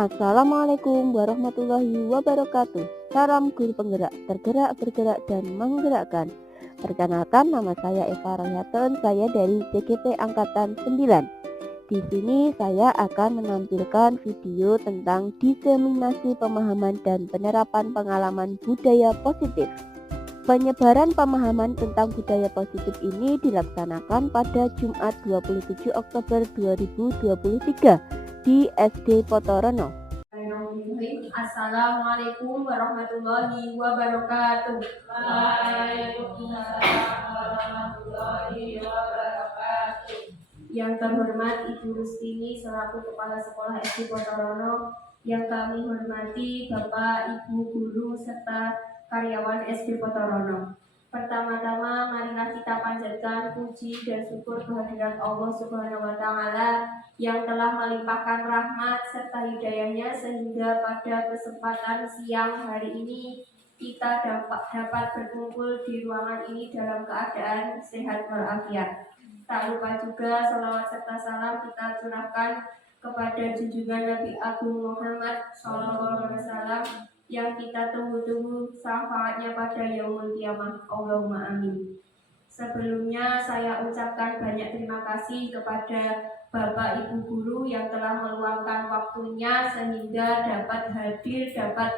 Assalamualaikum warahmatullahi wabarakatuh. Salam guru penggerak, tergerak, bergerak, dan menggerakkan. Perkenalkan, nama saya Eva Royatun, saya dari CGP Angkatan 9. Di sini saya akan menampilkan video tentang diseminasi pemahaman dan penerapan pengalaman budaya positif. Penyebaran pemahaman tentang budaya positif ini dilaksanakan pada Jumat 27 Oktober 2023 di SD Potorono. Assalamualaikum warahmatullahi wabarakatuh. Waalaikumsalam warahmatullahi wabarakatuh. Yang terhormat Ibu Rustini selaku Kepala Sekolah SD Potorono, yang kami hormati Bapak, Ibu guru serta karyawan SD Potorono. Pertama-tama marilah kita panjatkan puji dan syukur kehadirat Allah Subhanahu wa Ta'ala yang telah melimpahkan rahmat serta hidayahnya sehingga pada kesempatan siang hari ini kita dapat berkumpul di ruangan ini dalam keadaan sehat walafiat. Tak lupa juga salawat serta salam kita curahkan kepada junjungan Nabi Agung Muhammad SAW yang kita tunggu-tunggu syafaatnya pada yaumul qiyamah. Allahumma amin. Sebelumnya saya ucapkan banyak terima kasih kepada Bapak Ibu guru yang telah meluangkan waktunya sehingga dapat hadir, dapat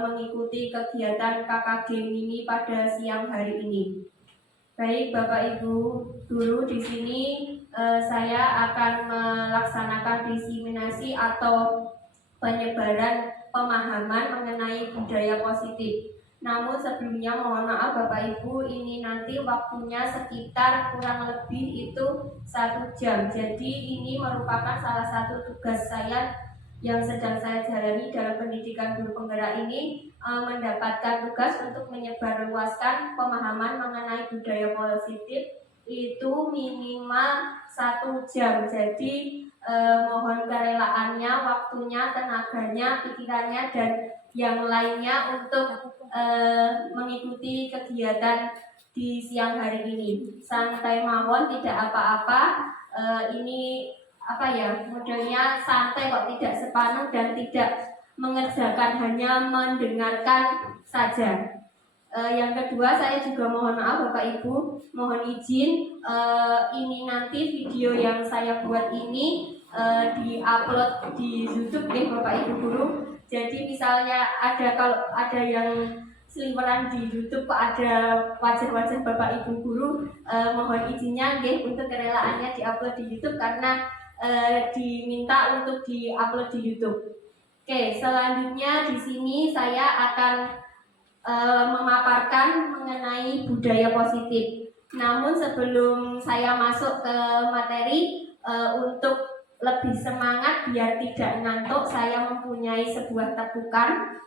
mengikuti kegiatan KKG ini pada siang hari ini. Baik Bapak Ibu guru, di sini saya akan melaksanakan diseminasi atau penyebaran pemahaman mengenai budaya positif. Namun sebelumnya mohon maaf Bapak Ibu, ini nanti waktunya sekitar kurang lebih itu 1 jam. Jadi ini merupakan salah satu tugas saya yang sedang saya jalani dalam pendidikan guru penggerak ini, mendapatkan tugas untuk menyebarluaskan pemahaman mengenai budaya positif itu minimal 1 jam. Jadi mohon kerelaannya, waktunya, tenaganya, pikirannya, dan yang lainnya untuk mengikuti kegiatan di siang hari ini. Santai mawon, tidak apa-apa. Ini modelnya santai kok, tidak sepaneng dan tidak mengerjakan, hanya mendengarkan saja. Yang kedua, saya juga mohon maaf Bapak Ibu, mohon izin ini nanti video yang saya buat ini di-upload di YouTube ya Bapak Ibu guru. Jadi misalnya kalau ada yang seliweran di YouTube kok ada wajah-wajah Bapak Ibu guru, mohon izinnya nggih untuk kerelaannya di-upload di YouTube karena diminta untuk di-upload di YouTube. Oke, selanjutnya di sini saya akan memaparkan mengenai budaya positif. Namun sebelum saya masuk ke materi, untuk lebih semangat biar tidak ngantuk, saya mempunyai sebuah tepukan.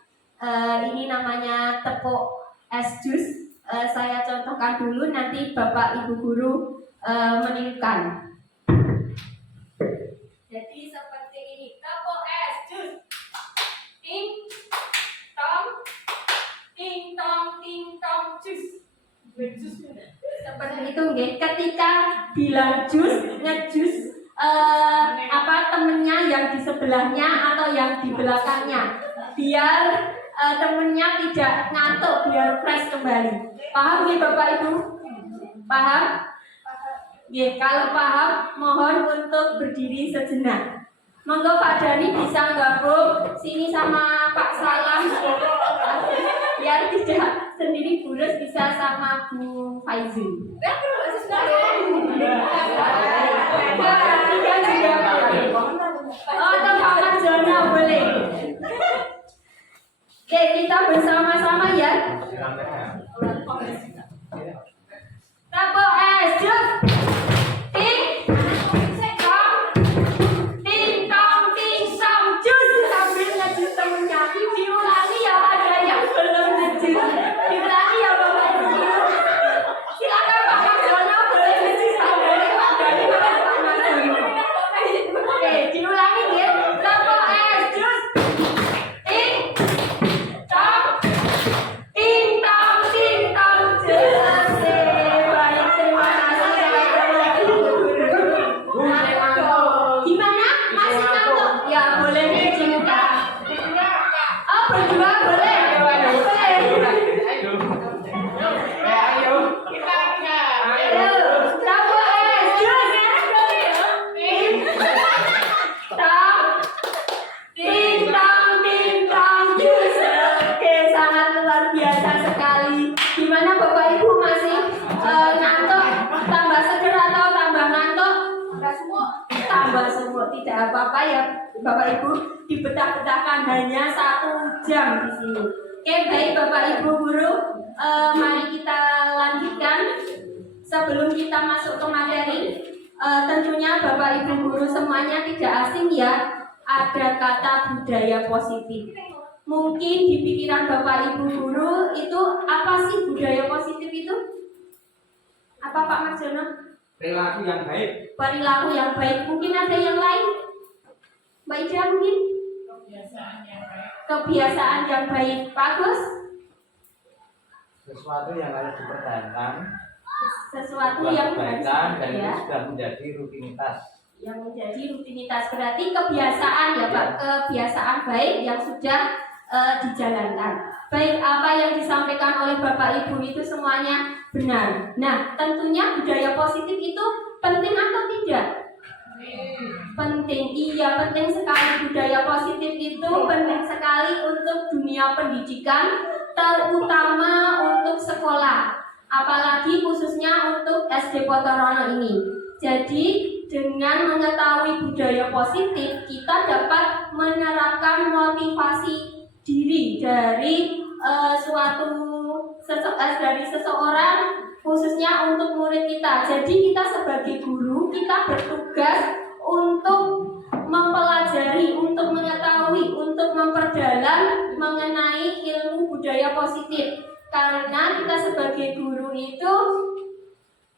Ini namanya tepuk es jus. Saya contohkan dulu, nanti Bapak Ibu guru menirukan. Jadi seperti ini, tepuk es jus. Ting tong, ting tong, ting tong jus. Seperti itu nggih. Ketika bilang jus, ngejus temennya yang di sebelahnya atau yang di belakangnya, biar temennya tidak ngantuk, biar fresh kembali. Paham nih Bapak Ibu? Paham? Ya, kalau paham mohon untuk berdiri sejenak. Monggo Pak Dani bisa gabung sini sama Pak Salam, biar tidak sendiri burus, bisa sama Bu Faizul. Atau Pak Marjono boleh. Oke, kita bersama-sama ya. Tepuk es jus. Ting tong, ting tong, ting tong jus. Sambil ngejus temennya. Diulangi ya, ada yang belum ngejus. Diulangi ya Bapak Ibu. Silakan Pak Marjono boleh ngejus sambil Pak Dani Pak Marjono. Oke, diulangi ya. Tepuk es jus. Ting tong, ting tong. Bapak Ibu dibedah-bedahkan hanya 1 jam di sini. Oke, baik Bapak Ibu guru, mari kita lanjutkan. Sebelum kita masuk ke materi, tentunya Bapak Ibu guru semuanya tidak asing ya, ada kata budaya positif. Mungkin di pikiran Bapak Ibu guru itu apa sih budaya positif itu? Apa Pak Marjono? Perilaku yang baik. Perilaku yang baik. Mungkin ada yang lain? Mbak Ida mungkin? Kebiasaan yang baik. Kebiasaan yang baik. Pak Agus? Sesuatu yang harus dipertahankan. Sesuatu yang harus dan itu ya, sudah menjadi rutinitas. yang menjadi rutinitas berarti kebiasaan ya Pak, kebiasaan baik yang sudah dijalankan. Baik, apa yang disampaikan oleh Bapak Ibu itu semuanya benar. Nah, tentunya budaya positif itu penting atau tidak? Penting, iya penting sekali. Budaya positif itu penting sekali untuk dunia pendidikan, terutama untuk sekolah, apalagi khususnya untuk SD Potorono ini. Jadi dengan mengetahui budaya positif, kita dapat menerapkan motivasi diri dari dari seseorang, khususnya untuk murid kita. Jadi kita sebagai guru, kita bertugas untuk mempelajari, untuk mengetahui, untuk memperdalam mengenai ilmu budaya positif. Karena kita sebagai guru itu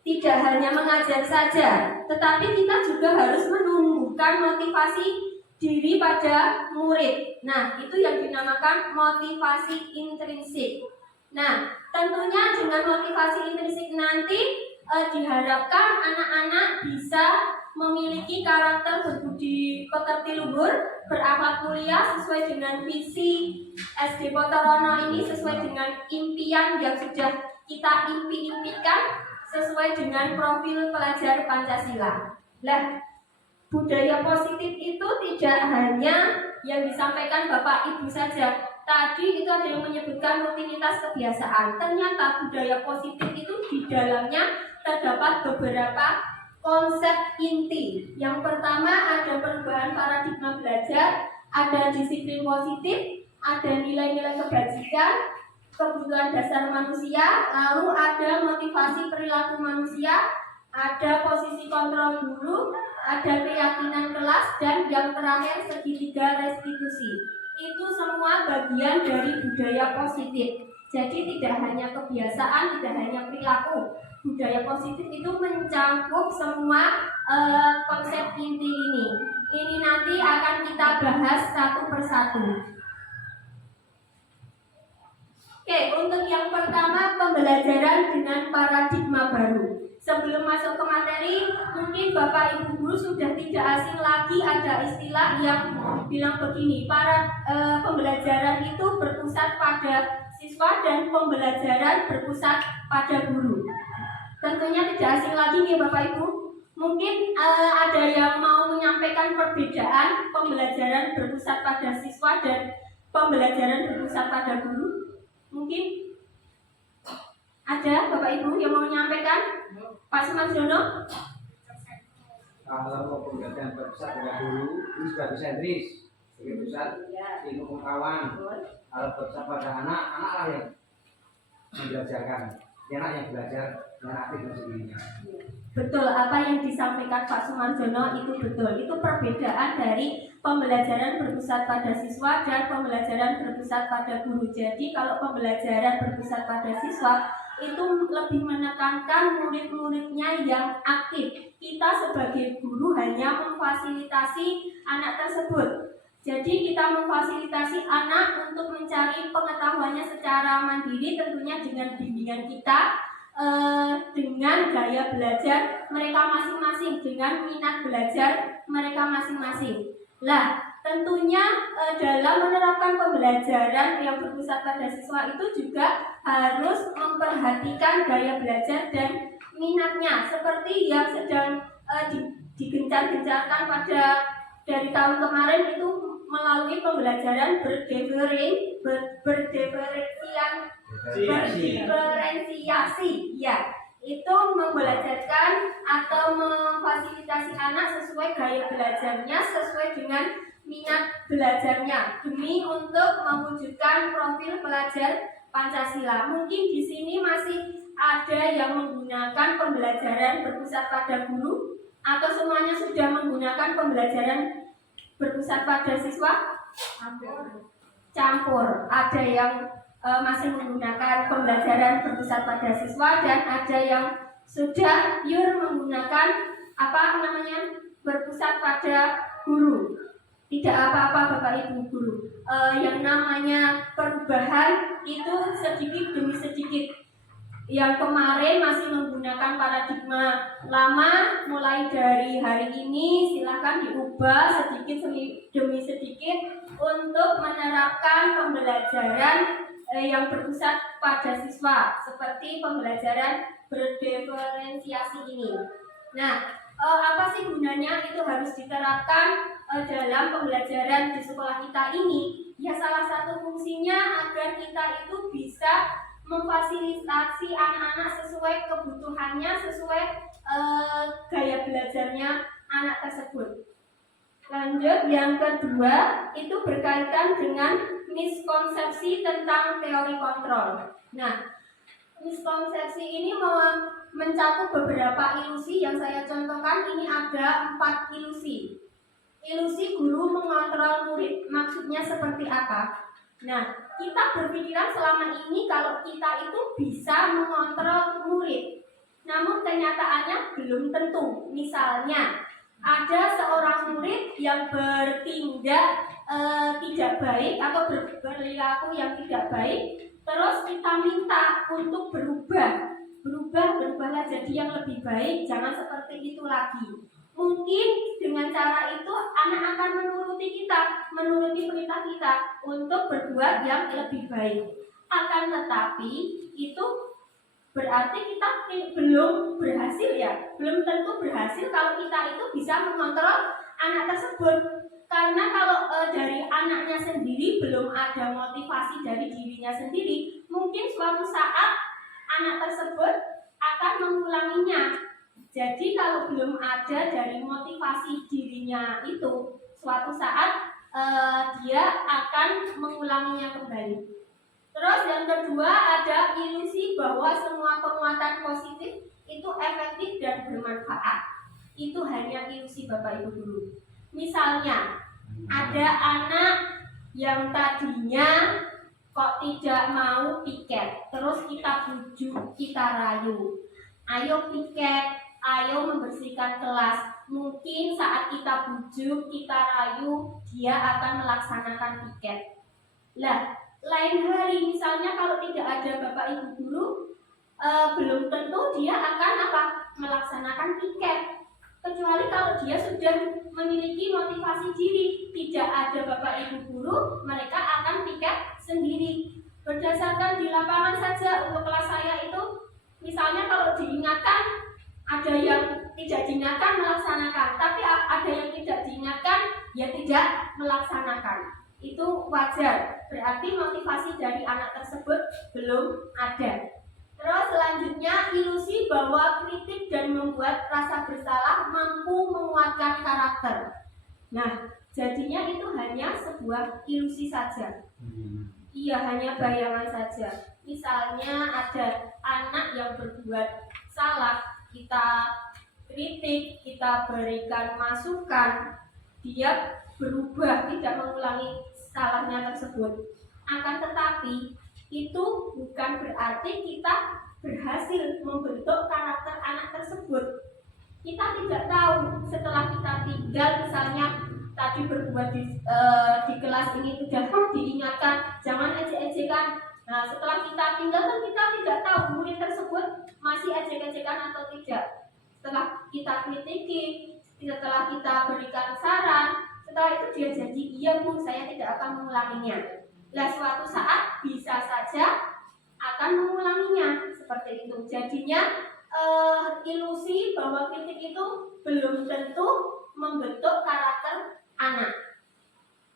tidak hanya mengajar saja, tetapi kita juga harus menumbuhkan motivasi diri pada murid. Nah, itu yang dinamakan motivasi intrinsik. Nah, tentunya dengan motivasi intrinsik nanti diharapkan anak-anak bisa memiliki karakter berbudi pekerti luhur, berakhlak mulia sesuai dengan visi SD Potorono ini, sesuai dengan impian yang sudah kita impikan, sesuai dengan profil pelajar Pancasila. Nah, budaya positif itu tidak hanya yang disampaikan Bapak Ibu saja. Tadi itu ada yang menyebutkan rutinitas kebiasaan. Ternyata budaya positif itu di dalamnya terdapat beberapa konsep inti. Yang pertama ada perubahan paradigma belajar, ada disiplin positif, ada nilai-nilai kebajikan, kebutuhan dasar manusia, lalu ada motivasi perilaku manusia, ada posisi kontrol guru, ada keyakinan kelas, dan yang terakhir segitiga restitusi. Itu semua bagian dari budaya positif. Jadi tidak hanya kebiasaan, tidak hanya perilaku. Budaya positif itu mencakup semua konsep inti ini. Ini nanti akan kita bahas satu persatu. Oke, untuk yang pertama pembelajaran dengan paradigma baru. Sebelum masuk ke materi, mungkin Bapak Ibu guru sudah tidak asing lagi ada istilah yang bilang begini, pembelajaran itu berpusat pada siswa dan pembelajaran berpusat pada guru. Tentunya tidak asing lagi nih Bapak Ibu. Mungkin ada yang mau menyampaikan perbedaan pembelajaran berpusat pada siswa dan pembelajaran berpusat pada guru. Mungkin ada Bapak Ibu yang mau menyampaikan? Pak Sumarjono? Kalau pembelajaran berpusat pada guru itu sebagai sentris, sebagai pusat ilmu pengetahuan. Kalau berpusat pada anak lah yang membelajarkan, anak yang belajar dengan aktif dan sendirinya. Betul, apa yang disampaikan Pak Sumarjono itu betul. Itu perbedaan dari pembelajaran berpusat pada siswa dan pembelajaran berpusat pada guru. Jadi kalau pembelajaran berpusat pada siswa itu lebih menekankan murid-muridnya yang aktif. Kita sebagai guru hanya memfasilitasi anak tersebut. Jadi kita memfasilitasi anak untuk mencari pengetahuannya secara mandiri, tentunya dengan bimbingan kita, dengan gaya belajar mereka masing-masing, dengan minat belajar mereka masing-masing. Lah, tentunya dalam menerapkan pembelajaran yang berpusat pada siswa itu juga harus memperhatikan gaya belajar dan minatnya, seperti yang sedang digencar-gencarkan pada dari tahun kemarin itu melalui pembelajaran berdiferensiasi, ya, itu membelajarkan atau memfasilitasi anak sesuai gaya belajarnya, sesuai dengan minat belajarnya demi untuk mewujudkan profil pelajar Pancasila. Mungkin di sini masih ada yang menggunakan pembelajaran berpusat pada guru atau semuanya sudah menggunakan pembelajaran berpusat pada siswa? Campur. Ada yang masih menggunakan pembelajaran berpusat pada siswa dan ada yang sudah pure menggunakan berpusat pada guru. Tidak apa-apa Bapak Ibu guru. Yang namanya perubahan itu sedikit demi sedikit. Yang kemarin masih menggunakan paradigma lama, mulai dari hari ini silakan diubah sedikit demi sedikit untuk menerapkan pembelajaran yang berpusat pada siswa seperti pembelajaran berdiferensiasi ini. Nah, apa sih gunanya itu harus diterapkan dalam pembelajaran di sekolah kita ini? Ya salah satu fungsinya agar kita itu bisa memfasilitasi anak-anak sesuai kebutuhannya, sesuai gaya belajarnya anak tersebut. Lanjut, yang kedua itu berkaitan dengan miskonsepsi tentang teori kontrol. Nah, miskonsepsi ini mencakup beberapa ilusi yang saya contohkan. Ini ada 4 ilusi. Ilusi guru mengontrol murid, maksudnya seperti apa? Nah, kita berpikiran selama ini kalau kita itu bisa mengontrol murid. Namun kenyataannya belum tentu. Misalnya, ada seorang murid yang bertindak tidak baik atau berperilaku yang tidak baik, terus kita minta untuk berubahlah jadi yang lebih baik, jangan seperti itu lagi. Mungkin dengan cara itu anak akan menuruti perintah kita untuk berbuat yang lebih baik. Akan tetapi itu berarti kita belum berhasil ya, belum tentu berhasil kalau kita itu bisa mengontrol anak tersebut. Karena kalau dari anaknya sendiri belum ada motivasi dari dirinya sendiri, mungkin suatu saat anak tersebut akan mengulanginya. Jadi kalau belum ada dari motivasi dirinya itu, suatu saat dia akan mengulanginya kembali. Terus yang kedua ada ilusi bahwa semua penguatan positif itu efektif dan bermanfaat. Itu hanya ilusi Bapak Ibu guru. Misalnya ada anak yang tadinya kok tidak mau piket, terus kita bujuk, kita rayu, ayo piket, ayo membersihkan kelas. Mungkin saat kita bujuk, kita rayu, dia akan melaksanakan piket. Lah, lain hari misalnya kalau tidak ada Bapak Ibu guru, belum tentu dia akan melaksanakan piket. Kecuali kalau dia sudah memiliki motivasi diri, tidak ada Bapak Ibu guru, mereka akan piket sendiri. Berdasarkan di lapangan saja untuk kelas saya itu, misalnya kalau diingatkan, ada yang tidak diingatkan melaksanakan, tapi ada yang tidak diingatkan ya tidak melaksanakan. Itu wajar, berarti motivasi dari anak tersebut belum ada. Terus selanjutnya ilusi bahwa kritik dan membuat rasa bersalah mampu menguatkan karakter. Nah, jadinya itu hanya sebuah ilusi saja. Iya, hanya bayangan saja. Misalnya ada anak yang berbuat salah, kita kritik, kita berikan masukan, dia berubah, tidak mengulangi salahnya tersebut. Akan tetapi itu bukan berarti kita berhasil membentuk karakter anak tersebut. Kita tidak tahu setelah kita tinggal, misalnya tadi berbuat di kelas ini sudah diingatkan jangan ejek-ejekan. Nah, setelah kita tinggal kan kita tidak tahu murid tersebut masih ejek-ejekan atau tidak. Setelah kita kritiki, setelah kita berikan saran, setelah itu dia janji, iya Bu, saya tidak akan mengulanginya. Nah, suatu saat bisa saja akan mengulanginya seperti itu. Jadinya ilusi bahwa kritik itu belum tentu membentuk karakter anak.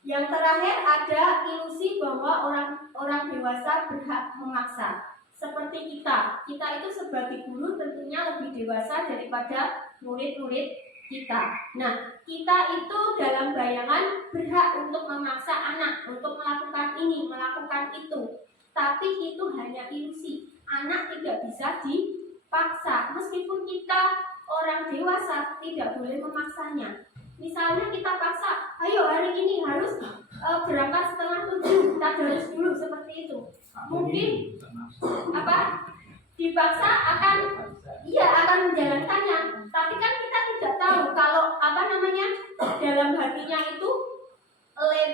Yang terakhir ada ilusi bahwa orang dewasa berhak memaksa. Seperti kita itu sebagai guru tentunya lebih dewasa daripada murid-murid kita. Nah, kita itu dalam bayangan berhak untuk memaksa anak untuk melakukan ini, melakukan itu. Tapi itu hanya ilusi. Anak tidak bisa dipaksa. Meskipun kita orang dewasa tidak boleh memaksanya. Misalnya kita paksa, ayo hari ini harus berangkat 6:30, tadarus dulu seperti itu. Mungkin apa? Dipaksa akan menjalankannya, tapi kan kita tidak tahu kalau dalam hatinya itu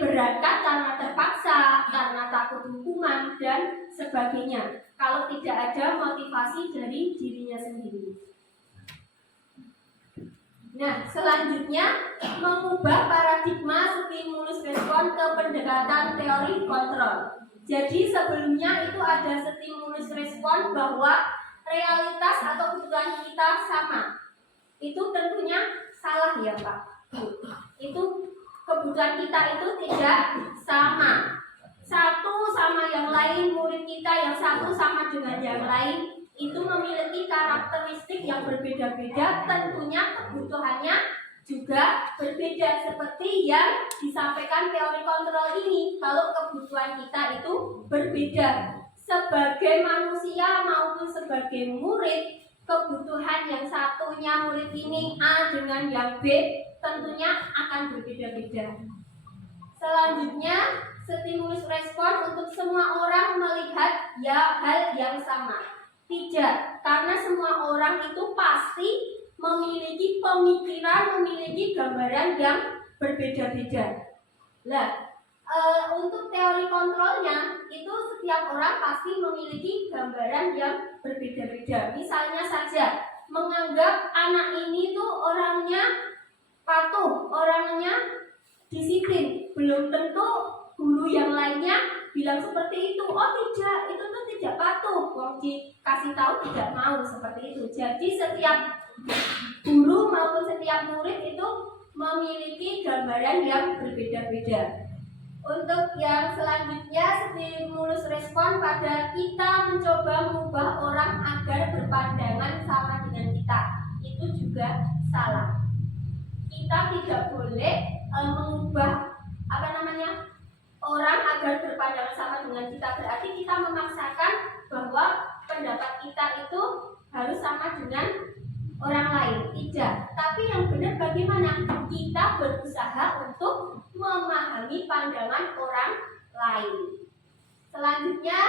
berangkat karena terpaksa, karena takut hukuman dan sebagainya, kalau tidak ada motivasi dari dirinya sendiri. Nah, selanjutnya mengubah paradigma stimulus respon ke pendekatan teori kontrol. Jadi sebelumnya itu ada stimulus respon bahwa realitas atau kebutuhan kita sama. Itu tentunya salah ya Pak. Itu kebutuhan kita itu tidak sama. Satu sama yang lain, murid kita yang satu sama dengan yang lain itu memiliki karakteristik yang berbeda-beda, tentunya kebutuhannya juga berbeda seperti yang disampaikan teori kontrol ini. Kalau kebutuhan kita itu berbeda sebagai manusia maupun sebagai murid, kebutuhan yang satunya murid ini A dengan yang B tentunya akan berbeda-beda. Selanjutnya, stimulus respon untuk semua orang melihat hal yang sama. Tidak, karena semua orang itu pasti memiliki pemikiran, memiliki gambaran yang berbeda-beda. Nah, untuk teori kontrolnya itu setiap orang pasti memiliki gambaran yang berbeda-beda. Misalnya saja, menganggap anak ini tuh orangnya patuh, orangnya disiplin, belum tentu guru yang lainnya bilang seperti itu. Oh tidak, itu tuh tidak patuh. Wong dikasih tahu tidak mau seperti itu. Jadi setiap guru maupun setiap murid itu memiliki gambaran yang berbeda-beda. Untuk yang selanjutnya, stimulus respon pada kita mencoba mengubah orang agar berpandangan sama dengan kita. Itu juga salah. Kita tidak boleh mengubah orang agar berpandangan sama dengan kita. Berarti kita memaksakan bahwa pendapat kita itu harus sama dengan orang lain. Tidak. Tapi yang benar bagaimana? Kita berusaha untuk memahami pandangan orang lain. Selanjutnya,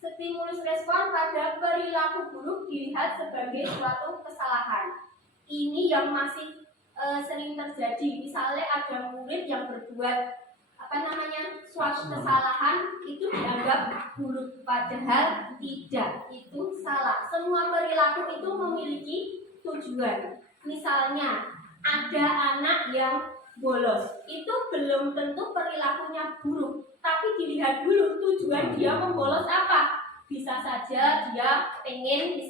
stimulus respon pada perilaku buruk dilihat sebagai suatu kesalahan. Ini yang masih sering terjadi. Misalnya ada murid yang berbuat suatu kesalahan, itu dianggap buruk, padahal tidak, itu salah. Semua perilaku itu memiliki tujuan. Misalnya ada anak yang bolos, itu belum tentu perilakunya buruk, tapi dilihat dulu tujuan dia membolos apa. Bisa saja dia pengen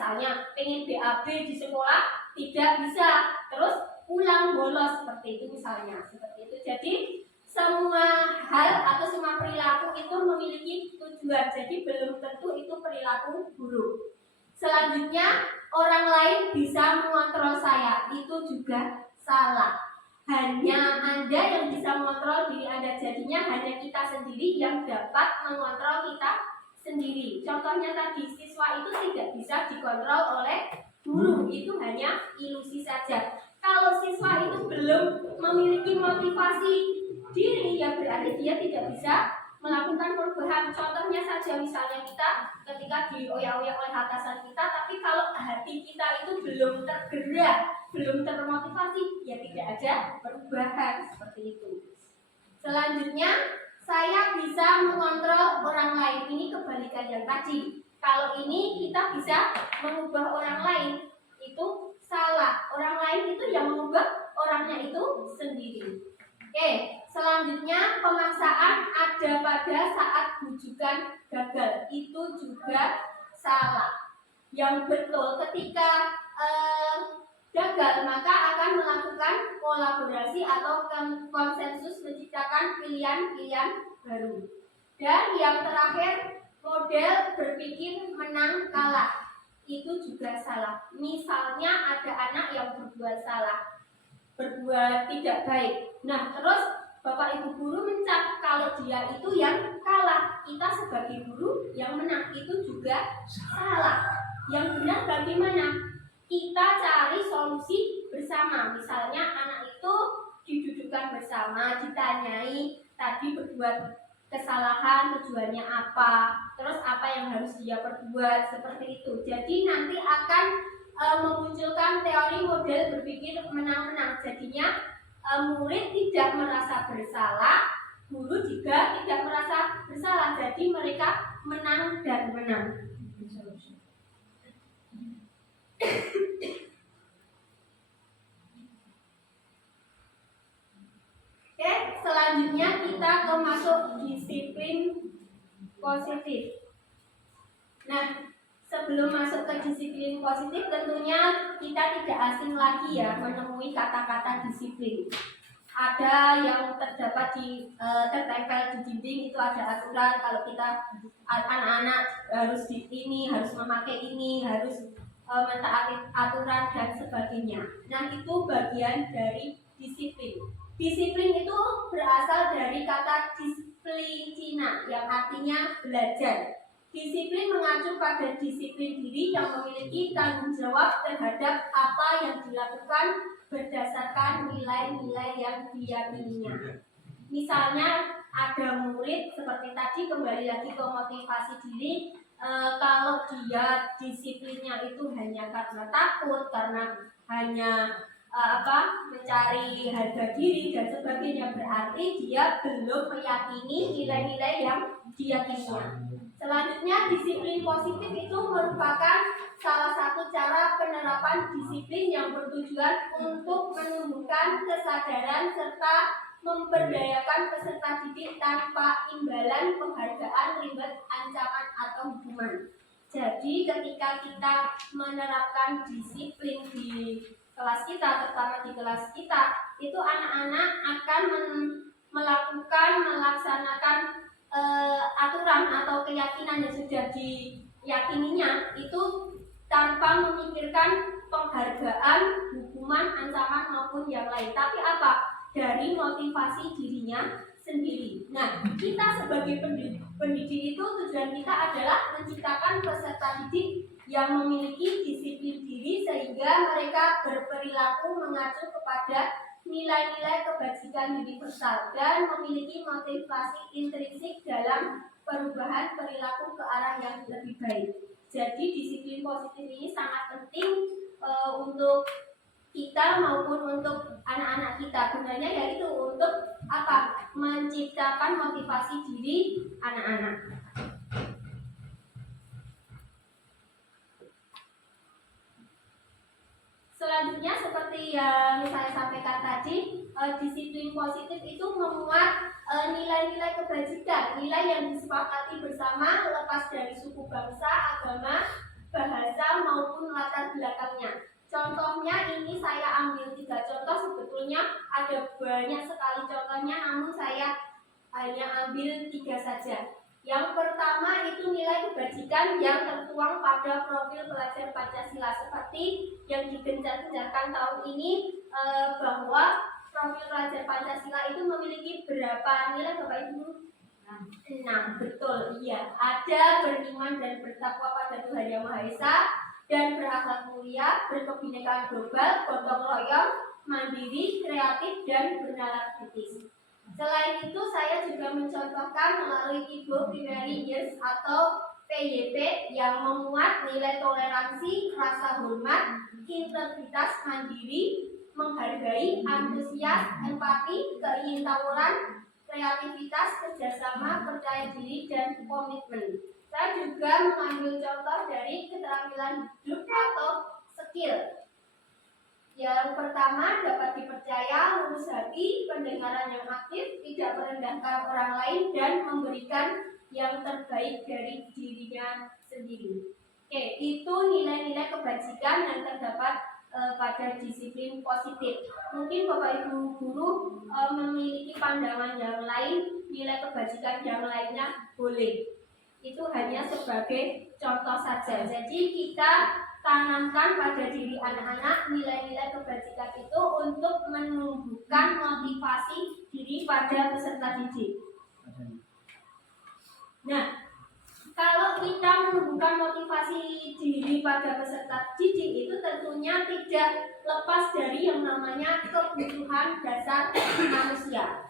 BAB di sekolah, tidak bisa, terus pulang bolos, seperti itu misalnya, seperti itu. Jadi semua hal atau semua perilaku itu memiliki tujuan, jadi belum tentu itu perilaku buruk. Selanjutnya, orang lain bisa mengontrol saya, itu juga salah. Hanya Anda yang bisa mengontrol diri Anda, jadinya hanya kita sendiri yang dapat mengontrol kita sendiri. Contohnya tadi, siswa itu tidak bisa dikontrol oleh guru, itu hanya ilusi saja. Kalau siswa itu belum memiliki motivasi diri, ya berarti dia tidak bisa melakukan perubahan. Contohnya saja, misalnya kita ketika dioyak-oyak oleh atasan kita, tapi kalau hati kita itu belum tergerak, belum termotivasi, ya tidak ada perubahan, seperti itu. Selanjutnya, saya bisa mengontrol orang lain. Ini kebalikan yang tadi. Kalau ini kita bisa mengubah orang lain, itu salah. Orang lain itu yang mengubah orangnya itu sendiri. Oke, selanjutnya pemaksaan ada pada saat bujukan gagal, itu juga salah. Yang betul ketika gagal maka akan melakukan kolaborasi atau konsensus menciptakan pilihan-pilihan baru. Dan yang terakhir, model berpikir menang kalah, itu juga salah. Misalnya ada anak yang berbuat salah, berbuat tidak baik. Nah, terus Bapak Ibu guru mencap kalau dia itu yang kalah, kita sebagai guru yang menang, itu juga salah. Yang benar bagaimana? Kita cari solusi bersama. Misalnya anak itu didudukkan bersama, ditanyai tadi berbuat kesalahan, tujuannya apa, terus apa yang harus dia perbuat, seperti itu. Jadi nanti akan memunculkan teori model berpikir menang-menang. Jadinya murid tidak merasa bersalah, guru juga tidak merasa bersalah. Jadi mereka menang dan menang. Oke, selanjutnya kita ke masuk disiplin positif. Nah, sebelum masuk ke disiplin positif, tentunya kita tidak asing lagi ya menemui kata-kata disiplin. Ada yang terdapat tertempel di dinding, itu ada aturan kalau kita anak-anak harus harus memakai ini, harus mentaati aturan dan sebagainya. Nah, itu bagian dari disiplin. Disiplin itu berasal dari kata disiplina yang artinya belajar. Disiplin mengacu pada disiplin diri yang memiliki tanggung jawab terhadap apa yang dilakukan berdasarkan nilai-nilai yang diyakininya. Misalnya ada murid seperti tadi, kembali lagi ke motivasi diri, kalau dia disiplinnya itu hanya karena takut, karena hanya mencari harga diri dan sebagainya, berarti dia belum meyakini nilai-nilai yang diyakininya. Selanjutnya, disiplin positif itu merupakan salah satu cara penerapan disiplin yang bertujuan untuk menumbuhkan kesadaran serta memberdayakan peserta didik tanpa imbalan, penghargaan, ribet, ancaman, atau hukuman. Jadi ketika kita menerapkan disiplin di kelas kita, terutama di kelas kita, itu anak-anak akan melaksanakan aturan atau keyakinan yang sudah diyakininya itu tanpa memikirkan penghargaan, hukuman, ancaman maupun yang lain. Tapi apa? Dari motivasi dirinya sendiri. Nah, kita sebagai pendidik itu tujuan kita adalah menciptakan peserta didik yang memiliki disiplin diri sehingga mereka berperilaku mengacu kepada nilai-nilai kebajikan universal dan memiliki motivasi intrinsik dalam perubahan perilaku ke arah yang lebih baik. Jadi disiplin positif ini sangat penting untuk kita maupun untuk anak-anak kita. Gunanya yaitu untuk apa? Menciptakan motivasi diri anak-anak. Selanjutnya seperti yang saya sampaikan tadi, disiplin positif itu memuat nilai-nilai kebajikan, nilai yang disepakati bersama lepas dari suku, bangsa, agama, bahasa maupun latar belakangnya. Contohnya ini saya ambil 3 contoh, sebetulnya ada banyak sekali contohnya, namun saya hanya ambil 3 saja. Yang pertama itu nilai kebajikan yang tertuang pada profil pelajar Pancasila, seperti yang digencar-gencarkan tahun ini, bahwa profil pelajar Pancasila itu memiliki berapa nilai Bapak Ibu? 6, betul, iya. Ada beriman dan bertakwa pada Tuhan Yang Maha Esa, dan berakhlak mulia, berkebinekaan global, gotong royong, mandiri, kreatif, dan bernalar kritis. Selain itu, saya juga mencontohkan melalui Ibu Primary Years atau PYP yang memuat nilai toleransi, rasa hormat, integritas, mandiri, menghargai, antusias, empati, keingintahuan, kreativitas, kerjasama, percaya diri, dan komitmen. Saya juga mengambil contoh dari keterampilan hidup atau skill. Yang pertama, dapat dipercaya, lurus hati, pendengaran yang aktif, tidak merendahkan orang lain, dan memberikan yang terbaik dari dirinya sendiri. Oke, itu nilai-nilai kebajikan yang terdapat pada disiplin positif. Mungkin Bapak Ibu guru memiliki pandangan yang lain, nilai kebajikan yang lainnya boleh. Itu hanya sebagai contoh saja. Jadi kita tanamkan pada diri anak-anak nilai-nilai kebajikan itu untuk menumbuhkan motivasi diri pada peserta didik. Nah, kalau kita menumbuhkan motivasi diri pada peserta didik itu tentunya tidak lepas dari yang namanya kebutuhan dasar manusia.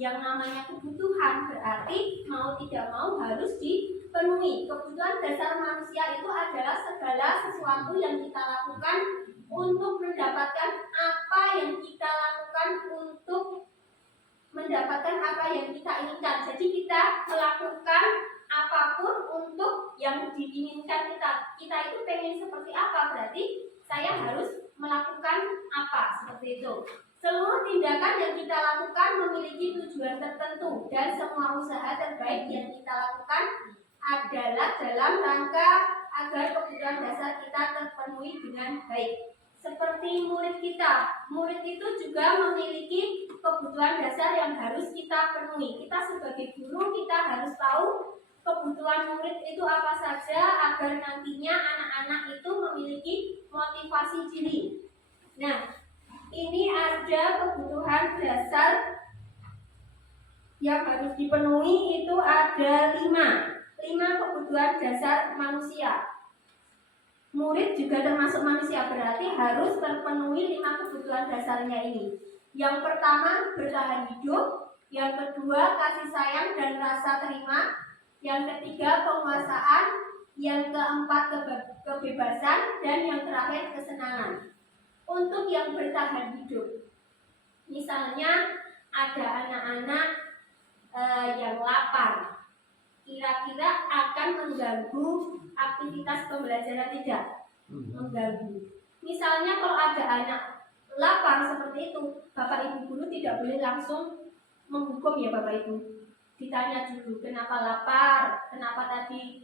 Yang namanya kebutuhan berarti mau tidak mau harus dipenuhi. Kebutuhan dasar manusia itu adalah segala sesuatu yang kita lakukan untuk mendapatkan apa yang kita lakukan untuk mendapatkan apa yang kita inginkan. Jadi kita melakukan apapun untuk yang diinginkan kita. Kita itu pengen seperti apa, berarti saya harus melakukan apa, seperti itu. Seluruh tindakan yang kita lakukan memiliki tujuan tertentu dan semua usaha terbaik yang kita lakukan adalah dalam rangka agar kebutuhan dasar kita terpenuhi dengan baik. Seperti murid kita, murid itu juga memiliki kebutuhan dasar yang harus kita penuhi. Kita sebagai guru kita harus tahu kebutuhan murid itu apa saja agar nantinya anak-anak itu memiliki motivasi diri. Nah, ini ada kebutuhan dasar yang harus dipenuhi itu ada 5 kebutuhan dasar manusia. Murid juga termasuk manusia, berarti harus terpenuhi 5 kebutuhan dasarnya ini. Yang pertama bertahan hidup, yang kedua kasih sayang dan rasa terima, yang ketiga penguasaan, yang keempat kebebasan, dan yang terakhir kesenangan. Untuk yang bertahan hidup, misalnya ada anak-anak yang lapar, kira-kira akan mengganggu aktivitas pembelajaran tidak? Mengganggu. Misalnya kalau ada anak lapar seperti itu, Bapak Ibu guru tidak boleh langsung menghukum ya Bapak Ibu. Ditanya dulu kenapa lapar, kenapa tadi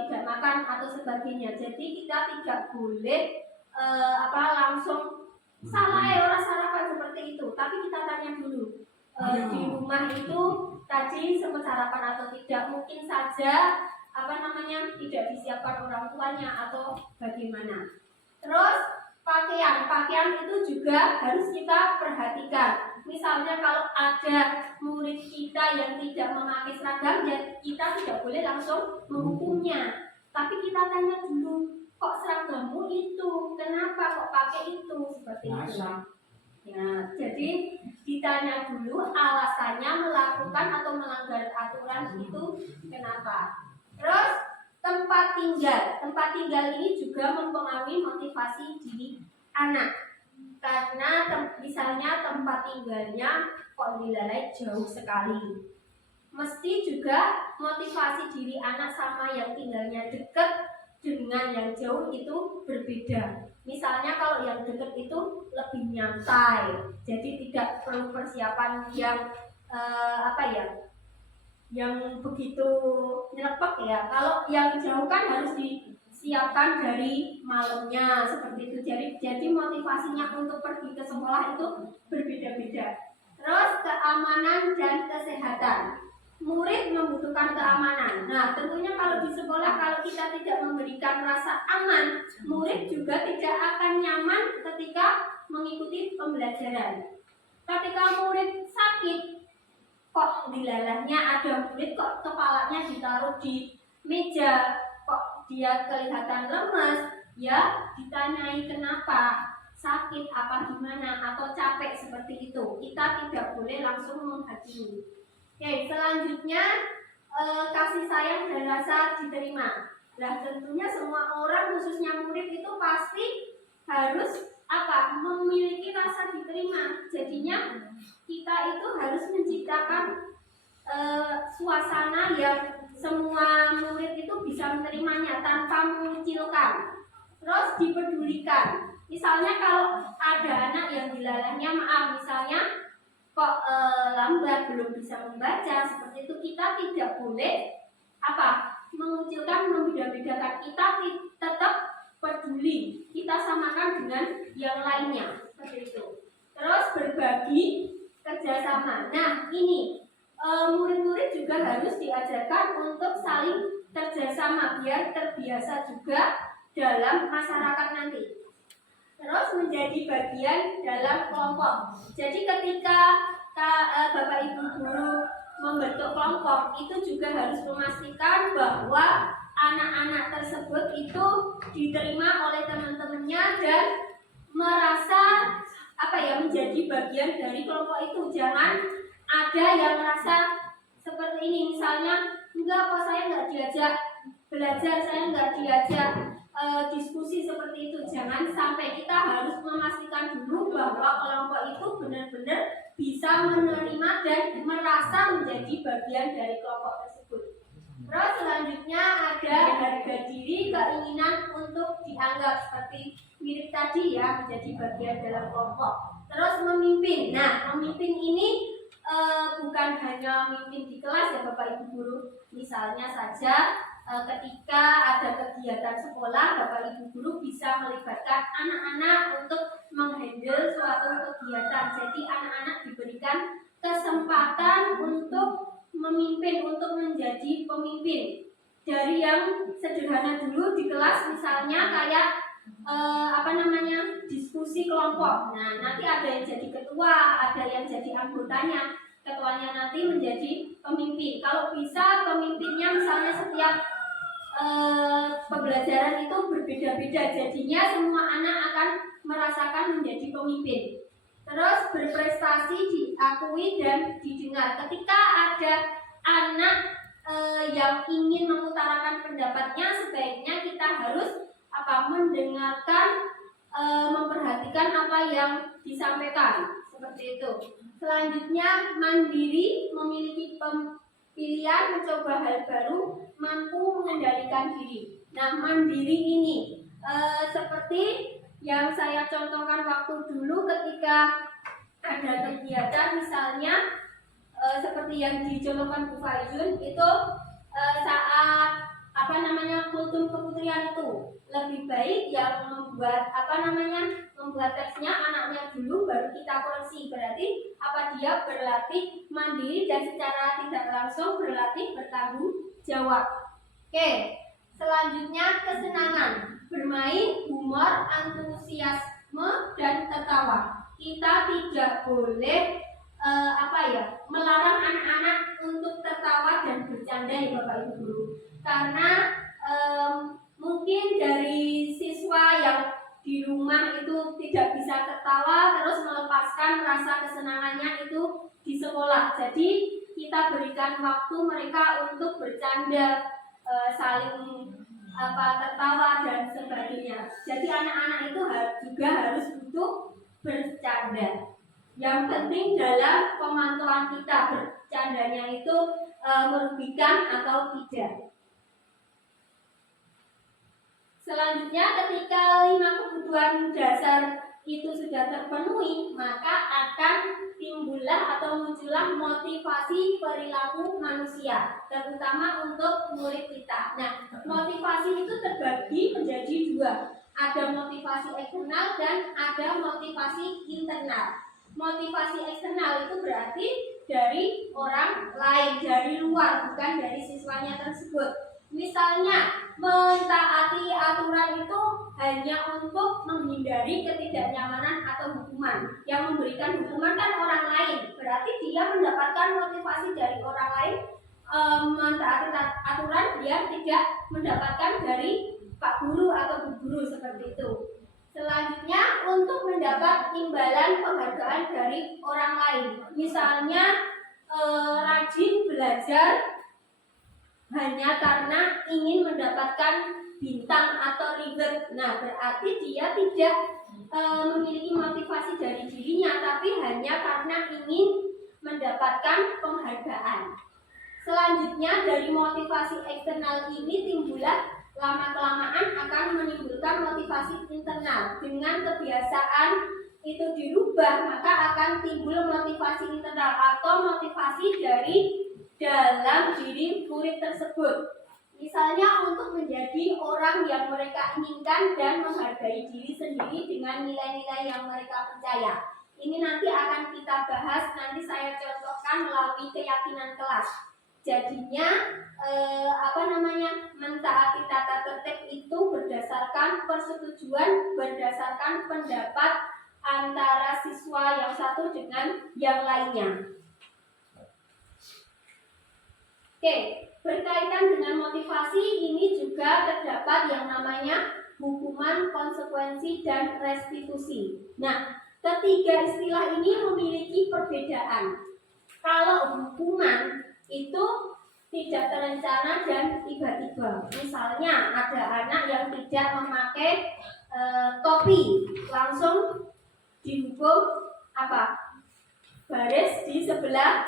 tidak makan atau sebagainya. Jadi kita tidak boleh langsung salah orang sarapan seperti itu, tapi kita tanya dulu di rumah itu tadi sempat sarapan atau tidak, mungkin saja tidak disiapkan orang tuanya atau bagaimana. Terus pakaian itu juga harus kita perhatikan. Misalnya kalau ada murid kita yang tidak memakai seragam, ya kita tidak boleh langsung menghukumnya, tapi kita tanya dulu, kok seragammu itu, kenapa kok pakai itu, seperti itu. Ya, jadi ditanya dulu alasannya melakukan atau melanggar aturan itu kenapa. Terus tempat tinggal ini juga mempengaruhi motivasi diri anak, karena misalnya tempat tinggalnya kok dilalai jauh sekali, mesti juga motivasi diri anak sama yang tinggalnya dekat dengan yang jauh itu berbeda. Misalnya kalau yang dekat itu lebih nyantai, jadi tidak perlu persiapan yang begitu nyerepek ya. Kalau yang jauh kan harus disiapkan dari malamnya seperti itu. Jadi motivasinya untuk pergi ke sekolah itu berbeda-beda. Terus keamanan dan kesehatan. Murid membutuhkan keamanan. Nah, tentunya kalau di sekolah kalau kita tidak memberikan rasa aman, murid juga tidak akan nyaman ketika mengikuti pembelajaran. Ketika murid sakit, kok dilalahnya ada murid kok kepalanya ditaruh di meja, kok dia kelihatan lemas, ya ditanyai kenapa, sakit apa gimana atau capek seperti itu. Kita tidak boleh langsung menghakimi. Oke, selanjutnya kasih sayang dan rasa diterima. Nah, tentunya semua orang khususnya murid itu pasti harus memiliki rasa diterima. Jadinya kita itu harus menciptakan suasana yang semua murid itu bisa menerimanya tanpa mengucilkan. Terus dipedulikan. Misalnya kalau ada anak yang dilalahnya misalnya kok lambat belum bisa membaca seperti itu, kita tidak boleh mengucilkan, membeda-bedakan. Kita tetap peduli, kita samakan dengan yang lainnya seperti itu. Terus berbagi kerjasama. Nah ini murid-murid juga harus diajarkan untuk saling kerjasama biar terbiasa juga dalam masyarakat nanti. Terus menjadi bagian dalam kelompok. Jadi ketika Bapak Ibu guru membentuk kelompok, itu juga harus memastikan bahwa anak-anak tersebut itu diterima oleh teman-temannya dan merasa menjadi bagian dari kelompok itu. Jangan ada yang merasa seperti ini, misalnya enggak kok saya nggak diajak belajar, saya nggak diajak diskusi seperti itu. Jangan sampai. Kita harus memastikan dulu bahwa kelompok itu benar-benar bisa menerima dan merasa menjadi bagian dari kelompok tersebut. Terus selanjutnya ada harga diri, keinginan untuk dianggap seperti mirip tadi ya, menjadi bagian dalam kelompok. Terus memimpin. Nah, memimpin ini bukan hanya memimpin di kelas ya Bapak Ibu guru. Misalnya saja ketika ada kegiatan sekolah, Bapak Ibu guru bisa melibatkan anak-anak untuk menghandle suatu kegiatan. Jadi anak-anak diberikan kesempatan untuk memimpin, untuk menjadi pemimpin. Dari yang sederhana dulu di kelas, misalnya kayak diskusi kelompok. Nah, nanti ada yang jadi ketua, ada yang jadi anggotanya. Ketuanya nanti menjadi pemimpin. Kalau bisa pemimpinnya misalnya setiap pembelajaran itu berbeda-beda, jadinya semua anak akan merasakan menjadi pemimpin. Terus berprestasi diakui dan didengar. Ketika ada anak yang ingin mengutarakan pendapatnya, sebaiknya kita harus mendengarkan, memperhatikan apa yang disampaikan, seperti itu. Selanjutnya mandiri, memiliki pilihan, mencoba hal baru, mampu mengendalikan diri. Nah, mandiri ini seperti yang saya contohkan waktu dulu ketika ada kegiatan, misalnya seperti yang dicontohkan Bu Faizun itu saat kultum keputrian itu lebih baik yang membuat teksnya anaknya dulu, baru kita koreksi. Berarti dia berlatih mandiri dan secara tidak langsung berlatih bertanggung jawab. Oke, selanjutnya kesenangan, bermain, humor, antusiasme dan tertawa. Kita tidak boleh melarang anak-anak untuk tertawa dan bercanda ya Bapak Ibu guru. Karena mungkin dari siswa yang di rumah itu tidak bisa tertawa, terus melepaskan rasa kesenangannya itu di sekolah. Jadi kita berikan waktu mereka untuk bercanda, saling tertawa dan sebagainya. Jadi anak-anak itu juga harus butuh bercanda. Yang penting dalam pemantauan kita, bercandanya itu merugikan atau tidak. Selanjutnya, ketika 5 kebutuhan dasar itu sudah terpenuhi, maka akan timbullah atau muncullah motivasi perilaku manusia, terutama untuk murid kita. Nah, motivasi itu terbagi menjadi 2. Ada motivasi eksternal dan ada motivasi internal. Motivasi eksternal itu berarti dari orang lain, dari luar, bukan dari siswanya tersebut. Misalnya, mentaati aturan itu hanya untuk menghindari ketidaknyamanan atau hukuman. Yang memberikan hukuman kan orang lain, berarti dia mendapatkan motivasi dari orang lain mentaati aturan, dia tidak mendapatkan dari Pak Guru atau Bu Guru, seperti itu. Selanjutnya, untuk mendapat imbalan penghargaan dari orang lain. Misalnya, rajin belajar hanya karena ingin mendapatkan bintang atau reward. Nah, berarti dia tidak memiliki motivasi dari dirinya, tapi hanya karena ingin mendapatkan penghargaan. Selanjutnya, dari motivasi eksternal ini timbullah lama-kelamaan akan menimbulkan motivasi internal. Dengan kebiasaan itu dirubah, maka akan timbul motivasi internal atau motivasi dari dalam diri murid tersebut. Misalnya untuk menjadi orang yang mereka inginkan dan menghargai diri sendiri dengan nilai-nilai yang mereka percaya. Ini nanti akan kita bahas, nanti saya contohkan melalui keyakinan kelas. Jadinya mentaati tata tertib itu berdasarkan persetujuan, berdasarkan pendapat antara siswa yang satu dengan yang lainnya. Oke, berkaitan dengan motivasi ini juga terdapat yang namanya hukuman, konsekuensi, dan restitusi. Nah, ketiga istilah ini memiliki perbedaan. Kalau hukuman itu tidak terencana dan tiba-tiba. Misalnya ada anak yang tidak memakai topi, langsung dihukum baris di sebelah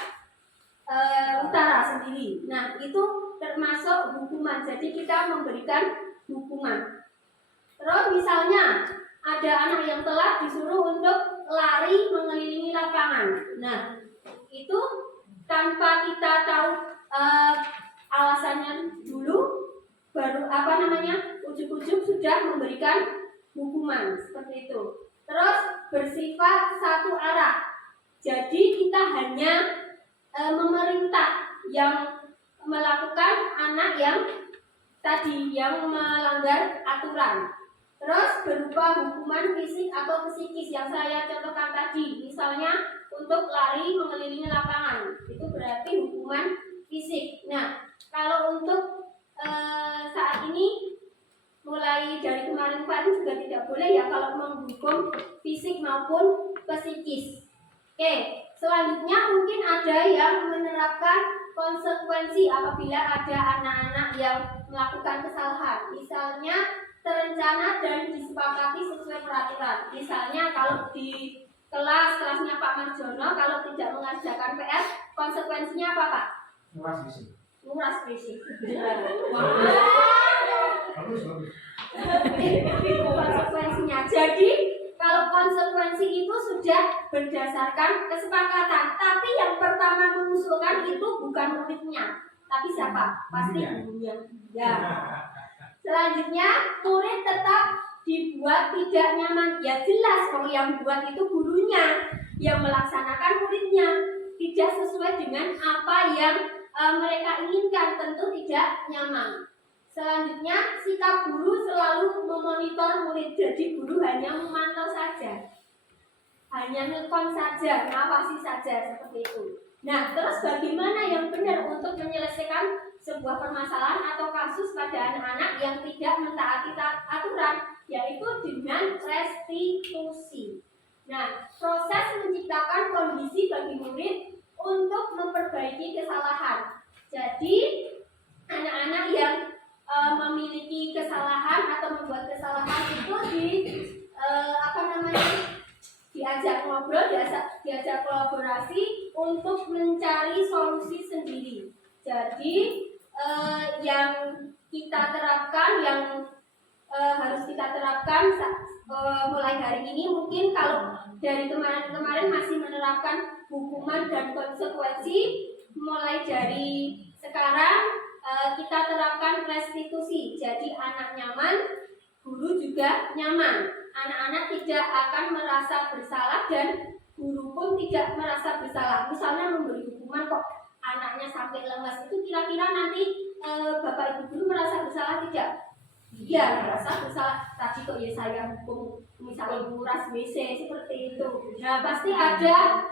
utara sendiri. Nah, itu termasuk hukuman. Jadi kita memberikan hukuman. Terus misalnya ada anak yang telah disuruh untuk lari mengelilingi lapangan. Nah, itu tanpa kita tahu alasannya dulu, baru ujuk-ujuk sudah memberikan hukuman seperti itu. Terus bersifat satu arah. Jadi kita hanya memerintah yang melakukan anak yang tadi yang melanggar aturan. Terus berupa hukuman fisik atau psikis yang saya contohkan tadi. Misalnya untuk lari mengelilingi lapangan, itu berarti hukuman fisik. Nah, kalau untuk saat ini mulai dari kemarin-kemarin juga tidak boleh ya kalau menghukum fisik maupun psikis. Oke, selanjutnya mungkin ada yang menerapkan konsekuensi apabila ada anak-anak yang melakukan kesalahan. Misalnya terencana dan disepakati sesuai peraturan. Misalnya kalau di kelasnya Pak Marjono kalau tidak mengerjakan PR, konsekuensinya apa Pak? Nguras fisik. Itu konsekuensinya. Jadi kalau konsekuensi itu sudah berdasarkan kesepakatan, tapi yang pertama mengusulkan itu bukan muridnya, tapi siapa? Pasti gurunya. Ya. Selanjutnya murid tetap dibuat tidak nyaman. Ya jelas kalau yang buat itu gurunya, yang melaksanakan muridnya tidak sesuai dengan apa yang mereka inginkan, tentu tidak nyaman. Selanjutnya sikap guru selalu memonitor murid. Jadi guru hanya memantau saja, hanya ngekon saja, ngawasi saja seperti itu. Nah, terus bagaimana yang benar untuk menyelesaikan sebuah permasalahan atau kasus pada anak-anak yang tidak mentaati aturan, yaitu dengan restitusi. Nah, proses menciptakan kondisi bagi murid untuk memperbaiki kesalahan. Jadi, anak-anak yang memiliki kesalahan atau membuat kesalahan itu diajak ngobrol, diajak kolaborasi untuk mencari solusi sendiri. Jadi yang kita terapkan, yang harus kita terapkan mulai hari ini, mungkin kalau dari kemarin-kemarin masih menerapkan hukuman dan konsekuensi, mulai dari sekarang kita terapkan restitusi. Jadi anak nyaman, guru juga nyaman. Anak-anak tidak akan merasa bersalah dan guru pun tidak merasa bersalah. Misalnya memberi hukuman kok anaknya sampai lemas, itu kira-kira nanti bapak ibu guru merasa bersalah tidak? Iya, merasa bersalah. Tadi kok ya saya hukum misalnya nguras WC seperti itu. Nah, pasti ada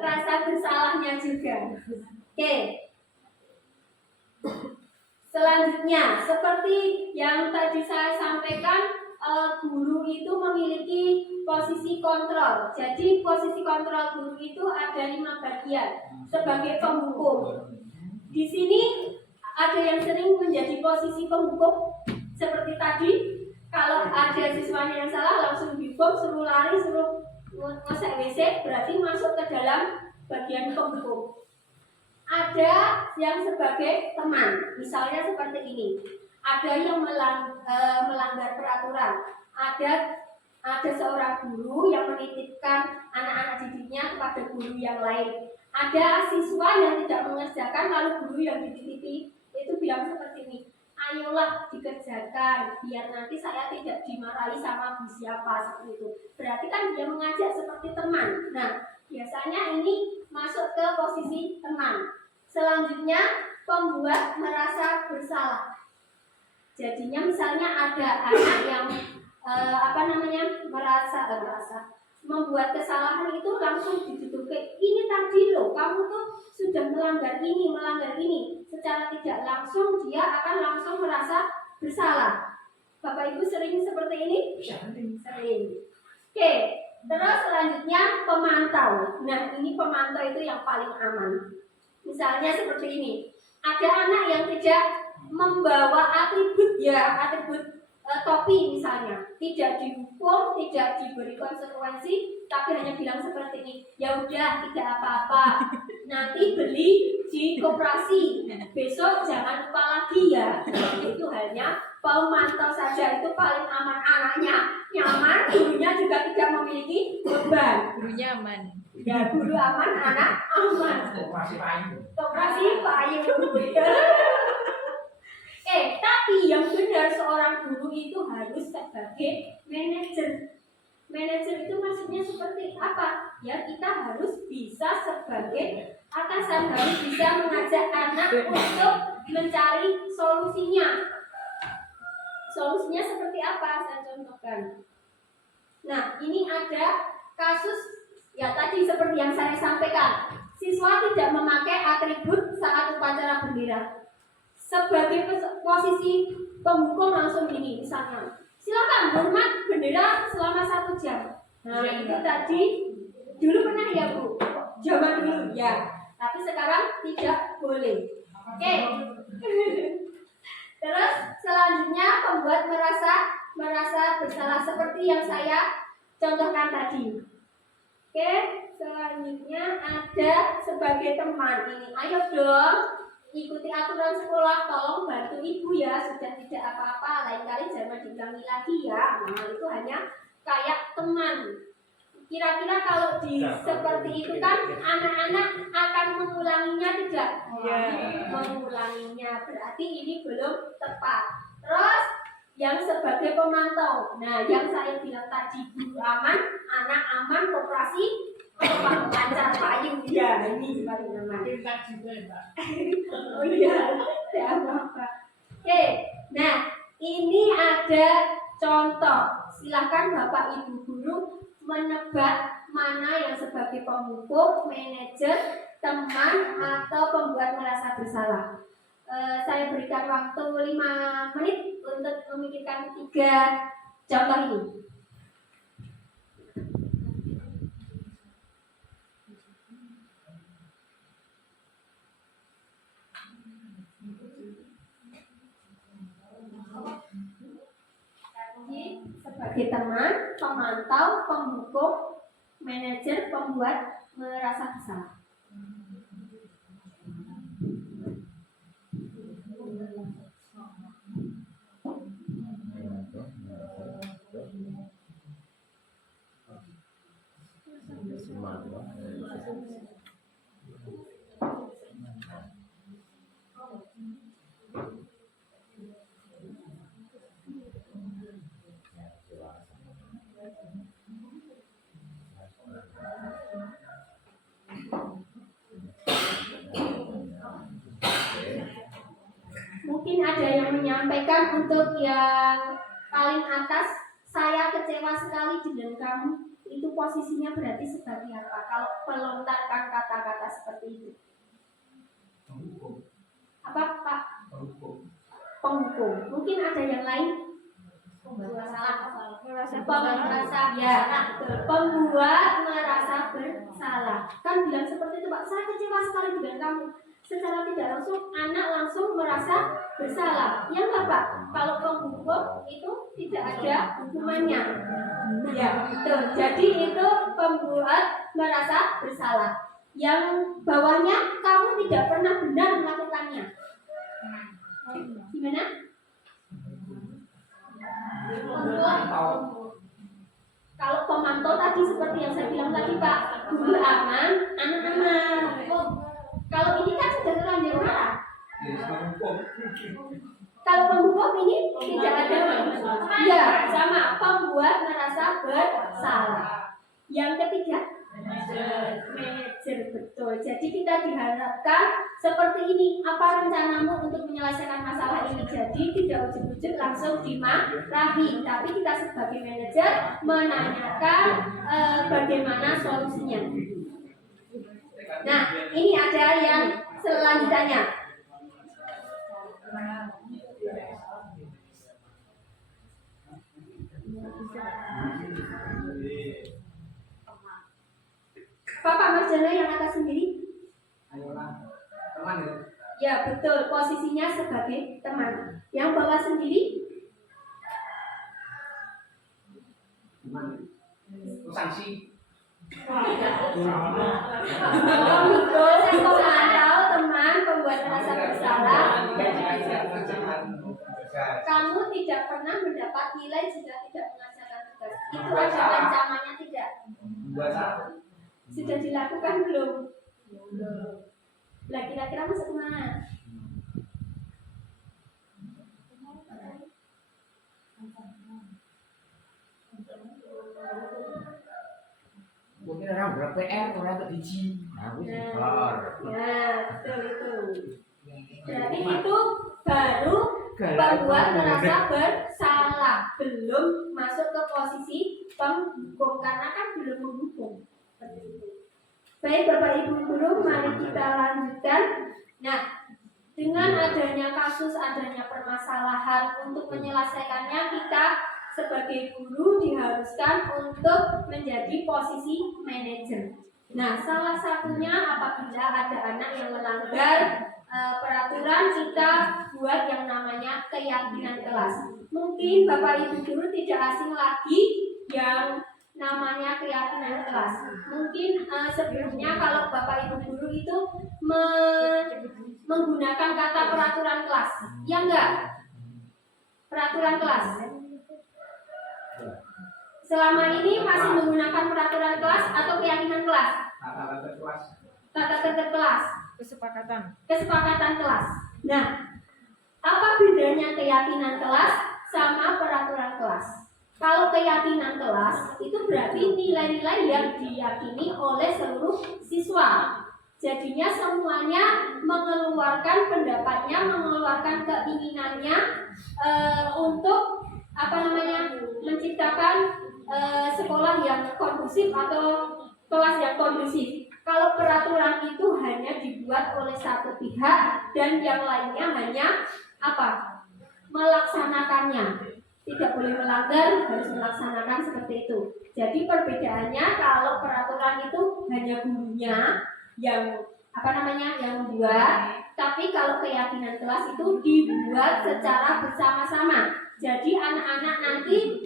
rasa bersalahnya juga. Oke. Selanjutnya, seperti yang tadi saya sampaikan, guru itu memiliki posisi kontrol. Jadi posisi kontrol guru itu ada 5 bagian sebagai penghukum. Di sini ada yang sering menjadi posisi penghukum seperti tadi. Kalau ada siswanya yang salah langsung dihukum, suruh lari, suruh ngosek WC, berarti masuk ke dalam bagian penghukum. Ada yang sebagai teman, misalnya seperti ini. Ada yang melanggar peraturan. Ada seorang guru yang menitipkan anak-anak didiknya kepada guru yang lain. Ada siswa yang tidak mengerjakan, lalu guru yang dititipi itu bilang seperti ini, ayolah dikerjakan biar nanti saya tidak dimarahi sama bu siapa, seperti itu. Berarti kan dia mengajak seperti teman. Nah, biasanya ini posisi teman. Selanjutnya, pembuat merasa bersalah. Jadinya misalnya ada anak yang membuat kesalahan itu langsung dituduhkan, ini tadi loh kamu tuh sudah melanggar ini. Secara tidak langsung dia akan langsung merasa bersalah. Bapak Ibu sering seperti ini? Sering. Oke, terus selanjutnya pemantau. Nah, ini pemantau itu yang paling aman. Misalnya seperti ini, ada anak yang tidak membawa atribut topi misalnya, tidak dihukum, tidak diberi konsekuensi, tapi hanya bilang seperti ini, ya udah tidak apa-apa, nanti beli di koperasi, besok jangan lupa lagi ya. Itu hanya pemantau saja, itu paling aman. Anaknya nyaman, gurunya juga tidak memiliki beban. Gurunya aman. Ya, guru aman, anak aman. Koperasi payung. Tapi yang benar seorang guru itu harus sebagai manajer. Manajer itu maksudnya seperti apa? Ya, kita harus bisa sebagai atasan, harus bisa mengajak anak untuk mencari solusinya. Solusinya seperti apa? Saya contohkan. Nah, ini ada kasus ya tadi seperti yang saya sampaikan. Siswa tidak memakai atribut saat upacara bendera. Sebagai posisi penghukum langsung ini, misalnya, silakan hormat bendera selama 1 jam. Nah, itu tadi dulu pernah ya Bu, zaman dulu ya, tapi sekarang tidak boleh. Oke. Terus selanjutnya pembuat merasa bersalah seperti yang saya contohkan tadi. Oke, selanjutnya ada sebagai teman ini. Ayo dong, ikuti aturan sekolah, tolong bantu ibu ya, sudah tidak apa-apa, lain kali jangan diulangi lagi ya. Nah, itu hanya kayak teman. Kira-kira kalau seperti itu kan anak-anak akan mengulanginya tidak? Mengulanginya, berarti ini belum tepat. Terus yang sebagai pemantau, nah yang saya bilang tadi, guru aman, anak aman, koperasi lancar payung, ya ini paling aman. Oh iya, tidak apa-apa. Oke, nah ini ada contoh. Silakan Bapak Ibu guru menebak mana yang sebagai penghukum, manajer, teman, atau pembuat merasa bersalah. Saya berikan waktu 5 menit untuk memikirkan 3 contoh ini. Sebagai teman, pemantau, penghukum, manajer, pembuat merasa bersalah. Mungkin ada yang menyampaikan untuk yang paling atas, saya kecewa sekali dengan kamu. Itu posisinya berarti sebagai apa? Kalau melontarkan kata-kata seperti itu. Apa Pak? Penghukum. Mungkin ada yang lain? Pembuat merasa bersalah. Kan bilang seperti itu Pak, saya kecewa sekali dengan kamu. Secara tidak langsung anak langsung merasa bersalah. Ya enggak Pak? Kalau penghukum itu tidak ada hukumannya. Ya, betul. Jadi itu pembuat merasa bersalah. Yang bawahnya kamu tidak pernah benar melakukannya. Gimana? Kalau pemantau tadi seperti yang saya bilang tadi Pak, guru aman, anak aman. Kalau ini kan sudah terlanjur marah. Kalau penghukum ini tidak ada. Ya, sama, pembuat merasa bersalah. Yang ketiga, manajer. manajer, betul. Jadi kita diharapkan seperti ini, apa rencanamu untuk menyelesaikan masalah ini. Jadi tidak ujuk-ujuk langsung dimarahi, tapi kita sebagai manajer menanyakan bagaimana solusinya. Nah, ini ada yang selanjutnya. Bapak Marjono yang atas sendiri? Ayolah, teman ya. Ya betul, posisinya sebagai teman. Yang bawah sendiri? Teman. Sanksi. Betul, saya memantau teman pembuat rasa bersalah. Kamu tidak pernah mendapat nilai jika tidak mengerjakan tugas. Itu ada ancamannya tidak? Sudah dilakukan belum? Lah kira-kira masuk kemana? Mungkin orang ber-PR, orang biji. Nah, betul itu. Jadi itu baru pembuat merasa bersalah, belum masuk ke posisi penghukum karena kan belum menghukum. Baik Bapak Ibu Guru, mari kita lanjutkan. Nah, dengan adanya kasus, adanya permasalahan untuk menyelesaikannya, kita sebagai guru diharuskan untuk menjadi posisi manajer. Nah, salah satunya apabila ada anak yang melanggar peraturan, kita buat yang namanya keyakinan kelas. Mungkin Bapak Ibu Guru tidak asing lagi yang namanya keyakinan kelas. Mungkin sebelumnya kalau Bapak Ibu Guru itu menggunakan kata peraturan kelas, ya enggak? Peraturan kelas. Selama ini masih menggunakan peraturan kelas atau keyakinan kelas? Kata tertib kelas. Kesepakatan kelas. Nah, apa bedanya keyakinan kelas sama peraturan kelas? Kalau keyakinan kelas itu berarti nilai-nilai yang diyakini oleh seluruh siswa. Jadinya semuanya mengeluarkan pendapatnya, mengeluarkan keinginannya untuk menciptakan sekolah yang kondusif atau kelas yang kondusif. Kalau peraturan itu hanya dibuat oleh satu pihak dan yang lainnya hanya melaksanakannya. Tidak boleh melanggar, harus melaksanakan seperti itu. Jadi perbedaannya kalau peraturan itu hanya gurunya yang yang membuat, tapi kalau keyakinan kelas itu dibuat secara bersama-sama. Jadi anak-anak nanti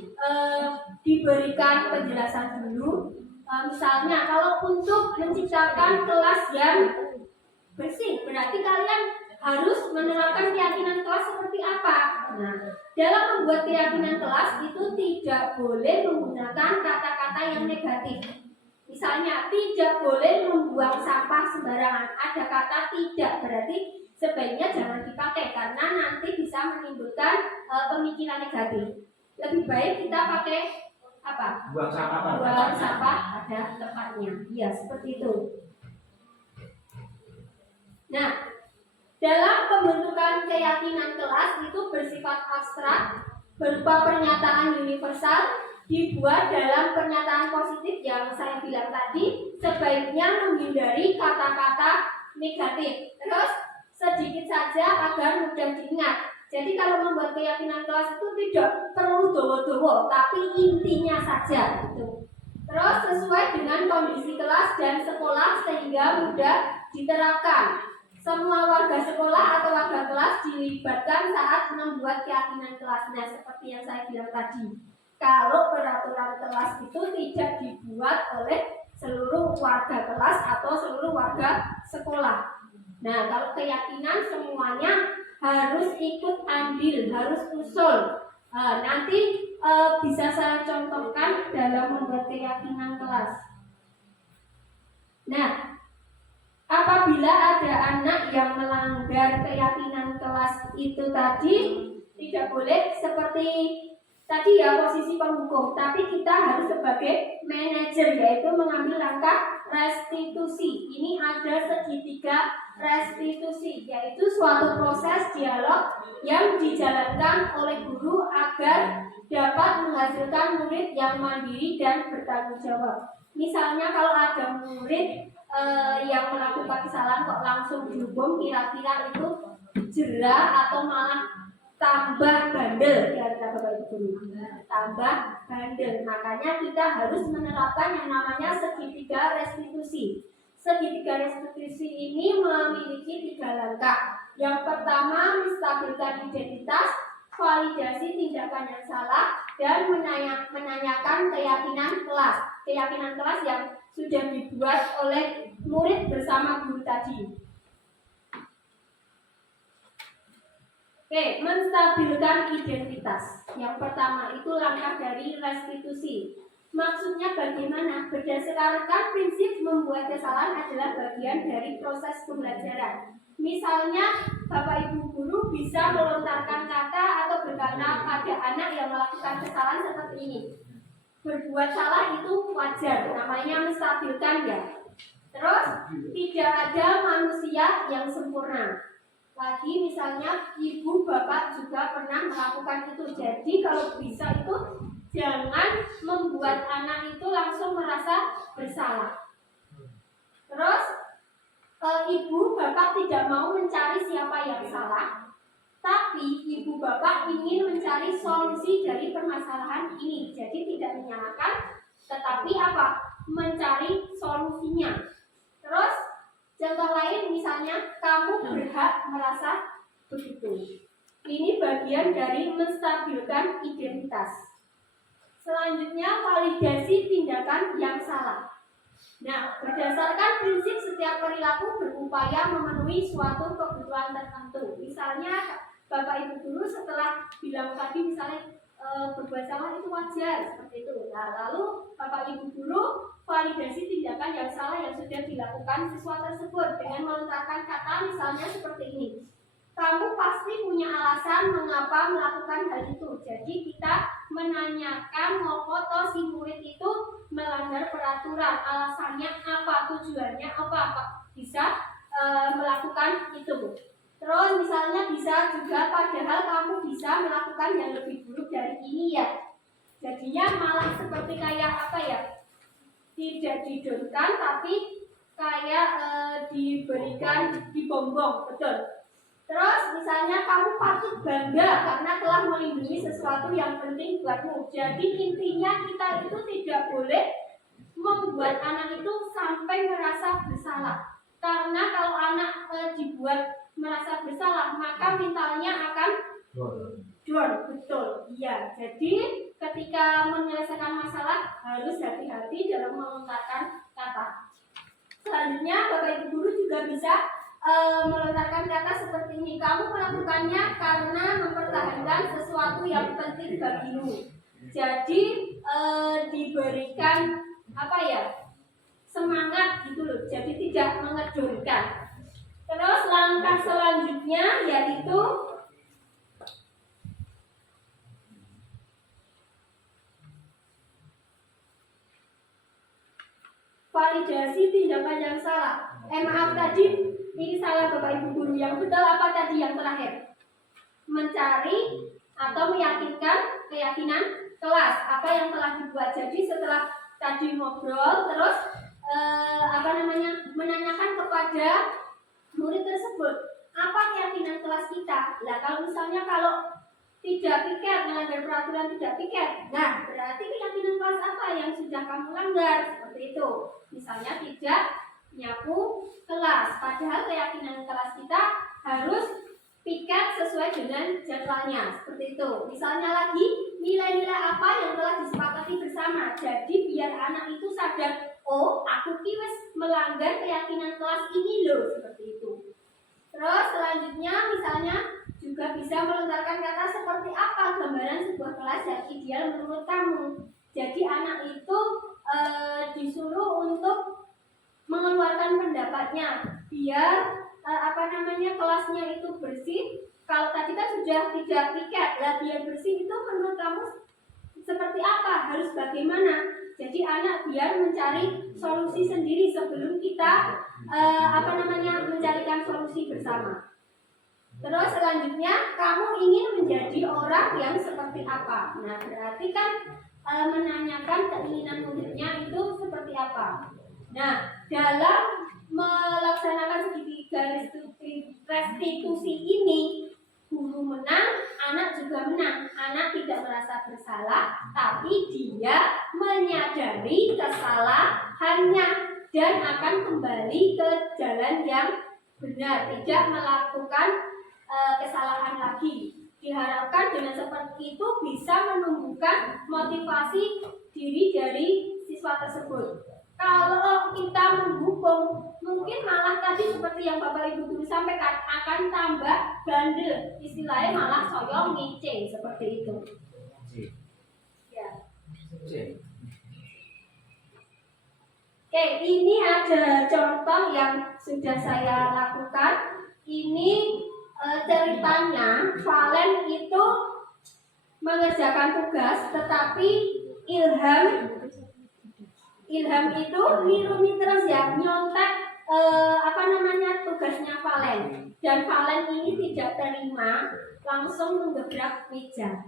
diberikan penjelasan dulu. Misalnya kalau untuk menciptakan kelas yang bersih, berarti kalian harus menerapkan keyakinan kelas seperti apa? Nah, dalam membuat keyakinan kelas itu tidak boleh menggunakan kata-kata yang negatif. Misalnya, tidak boleh membuang sampah sembarangan. Ada kata tidak, berarti sebaiknya jangan dipakai karena nanti bisa menimbulkan pemikiran negatif. Lebih baik kita pakai Buang sampah. Buang sampah ada tempatnya. Iya, seperti itu. Nah, dalam pembentukan keyakinan kelas itu bersifat abstrak, berupa pernyataan universal, dibuat dalam pernyataan positif yang saya bilang tadi, sebaiknya menghindari kata-kata negatif. Terus sedikit saja agar mudah diingat. Jadi kalau membuat keyakinan kelas itu tidak perlu dowo-dowo, tapi intinya saja gitu. Terus sesuai dengan kondisi kelas dan sekolah sehingga mudah diterapkan. Semua warga sekolah atau warga kelas dilibatkan saat membuat keyakinan kelas. Nah, seperti yang saya bilang tadi, kalau peraturan kelas itu tidak dibuat oleh seluruh warga kelas atau seluruh warga sekolah. Nah, kalau keyakinan semuanya harus ikut andil, harus usul. Nanti bisa saya contohkan dalam membuat keyakinan kelas. Nah, apabila ada anak yang melanggar keyakinan kelas itu tadi, tidak boleh seperti tadi ya posisi penghukum, tapi kita harus sebagai manajer, yaitu mengambil langkah restitusi. Ini ada segitiga restitusi, yaitu suatu proses dialog yang dijalankan oleh guru agar dapat menghasilkan murid yang mandiri dan bertanggung jawab. Misalnya kalau ada murid yang melakukan kesalahan kok langsung dihukum, kira-kira itu jera atau malah tambah bandel, kira-kira Bapak Ibu guru, tambah bandel. Makanya kita harus menerapkan yang namanya segitiga restitusi. Segitiga restitusi ini memiliki 3 langkah. Yang pertama, menstabilkan identitas, validasi tindakan yang salah, dan menanyakan keyakinan kelas. Keyakinan kelas yang sudah dibuat oleh murid bersama guru tadi. Oke, menstabilkan identitas. Yang pertama itu langkah dari restitusi. Maksudnya bagaimana? Berdasarkan prinsip membuat kesalahan adalah bagian dari proses pembelajaran. Misalnya, Bapak Ibu guru bisa melontarkan kata atau berkata pada anak yang melakukan kesalahan seperti ini. Berbuat salah itu wajar, namanya menstabilkan ya. Terus, tidak ada manusia yang sempurna. Lagi misalnya ibu bapak juga pernah melakukan itu. Jadi kalau bisa itu jangan membuat anak itu langsung merasa bersalah. Terus ibu bapak tidak mau mencari siapa yang salah, tapi ibu bapak ingin mencari solusi dari permasalahan ini. Jadi tidak menyalahkan, tetapi apa? Mencari solusinya. Terus contoh lain misalnya kamu berhak merasa begitu. Ini bagian dari menstabilkan identitas. Selanjutnya validasi tindakan yang salah. Nah, berdasarkan prinsip setiap perilaku berupaya memenuhi suatu kebutuhan tertentu. Misalnya Bapak Ibu guru setelah bilang tadi misalnya berbuat salah itu wajar seperti itu. Nah, lalu Bapak Ibu guru validasi tindakan yang salah yang sudah dilakukan siswa tersebut dengan melontarkan kata misalnya seperti ini. Kamu pasti punya alasan mengapa melakukan hal itu. Jadi kita menanyakan foto si murid itu melanggar peraturan. Alasannya apa? Tujuannya apa? Bisa melakukan itu. Terus misalnya bisa juga padahal kamu bisa melakukan yang lebih buruk dari ini ya. Jadinya malah seperti kayak apa ya? Tidak didonkan tapi kayak diberikan dibombong, betul. Terus misalnya kamu patut bangga karena telah melindungi sesuatu yang penting buatmu. Jadi intinya kita itu tidak boleh membuat anak itu sampai merasa bersalah. Karena kalau anak dibuat merasa bersalah, maka mentalnya akan down, betul. Iya. Jadi ketika menyelesaikan masalah harus hati-hati dalam melontarkan kata. Selanjutnya Bapak Ibu guru juga bisa melontarkan kata seperti ini. Kamu melakukannya karena mempertahankan sesuatu yang penting bagimu. Jadi diberikan apa ya, semangat gitu loh. Jadi tidak mengedurkan. Terus langkah selanjutnya yaitu validasi tindakan yang salah. Maaf tadi ini salah Bapak Ibu guru. Yang betul apa tadi yang terakhir? Mencari atau meyakinkan keyakinan kelas apa yang telah dibuat. Jadi setelah tadi ngobrol terus menanyakan kepada murid tersebut apa keyakinan kelas kita. Nah kalau misalnya kalau tidak piket, melanggar peraturan tidak piket, nah berarti keyakinan kelas apa yang sudah kamu langgar, seperti itu. Misalnya tidak nyapu kelas, padahal keyakinan kelas kita harus piket sesuai dengan jadwalnya, seperti itu. Misalnya lagi nilai-nilai apa yang telah disepakati bersama. Jadi biar anak itu sadar, oh aku wis melanggar keyakinan kelas ini loh, seperti itu. Terus selanjutnya misalnya juga bisa melontarkan kata seperti apa gambaran sebuah kelas yang ideal menurut kamu. Jadi anak itu disuruh untuk mengeluarkan pendapatnya biar kelasnya itu bersih. Kalau tadi kan sudah tidak piket, lah biar bersih itu menurut kamu seperti apa, harus bagaimana. Jadi anak biar mencari solusi sendiri sebelum kita mencarikan solusi bersama. Terus selanjutnya kamu ingin menjadi orang yang seperti apa? Nah, berarti kan menanyakan keinginan muridnya itu seperti apa. Nah, dalam melaksanakan segitiga restitusi ini, guru menang, anak juga menang. Anak tidak merasa bersalah, tapi dia menyadari kesalahannya dan akan kembali ke jalan yang benar, tidak melakukan kesalahan lagi. Diharapkan dengan seperti itu bisa menumbuhkan motivasi diri dari siswa tersebut. Kalau kita menghukum, mungkin malah tadi seperti yang Bapak Ibu guru sampaikan akan tambah bandel, istilahnya malah soyong ngece seperti itu. Ya. Oke, ini ada contoh yang sudah saya lakukan. Ini ceritanya Valen itu mengerjakan tugas, tetapi Ilham itu niru terus ya, nyontek tugasnya Valen, dan Valen ini tidak terima, langsung menggebrak meja.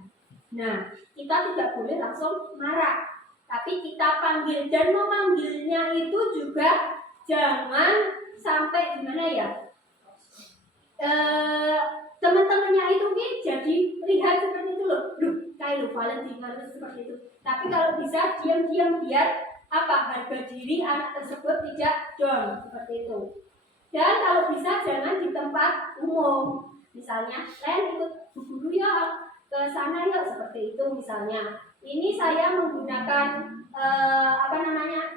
Nah, kita tidak boleh langsung marah, tapi kita panggil, dan memanggilnya itu juga jangan sampai gimana ya, teman-temannya itu jadi lihat seperti itu loh, kayak Valen harus seperti itu. Tapi kalau bisa diam-diam biar harga diri anak tersebut tidak down seperti itu. Dan kalau bisa jangan di tempat umum, misalnya Len ikut bu guru ya ke sana ya, seperti itu misalnya. Ini saya menggunakan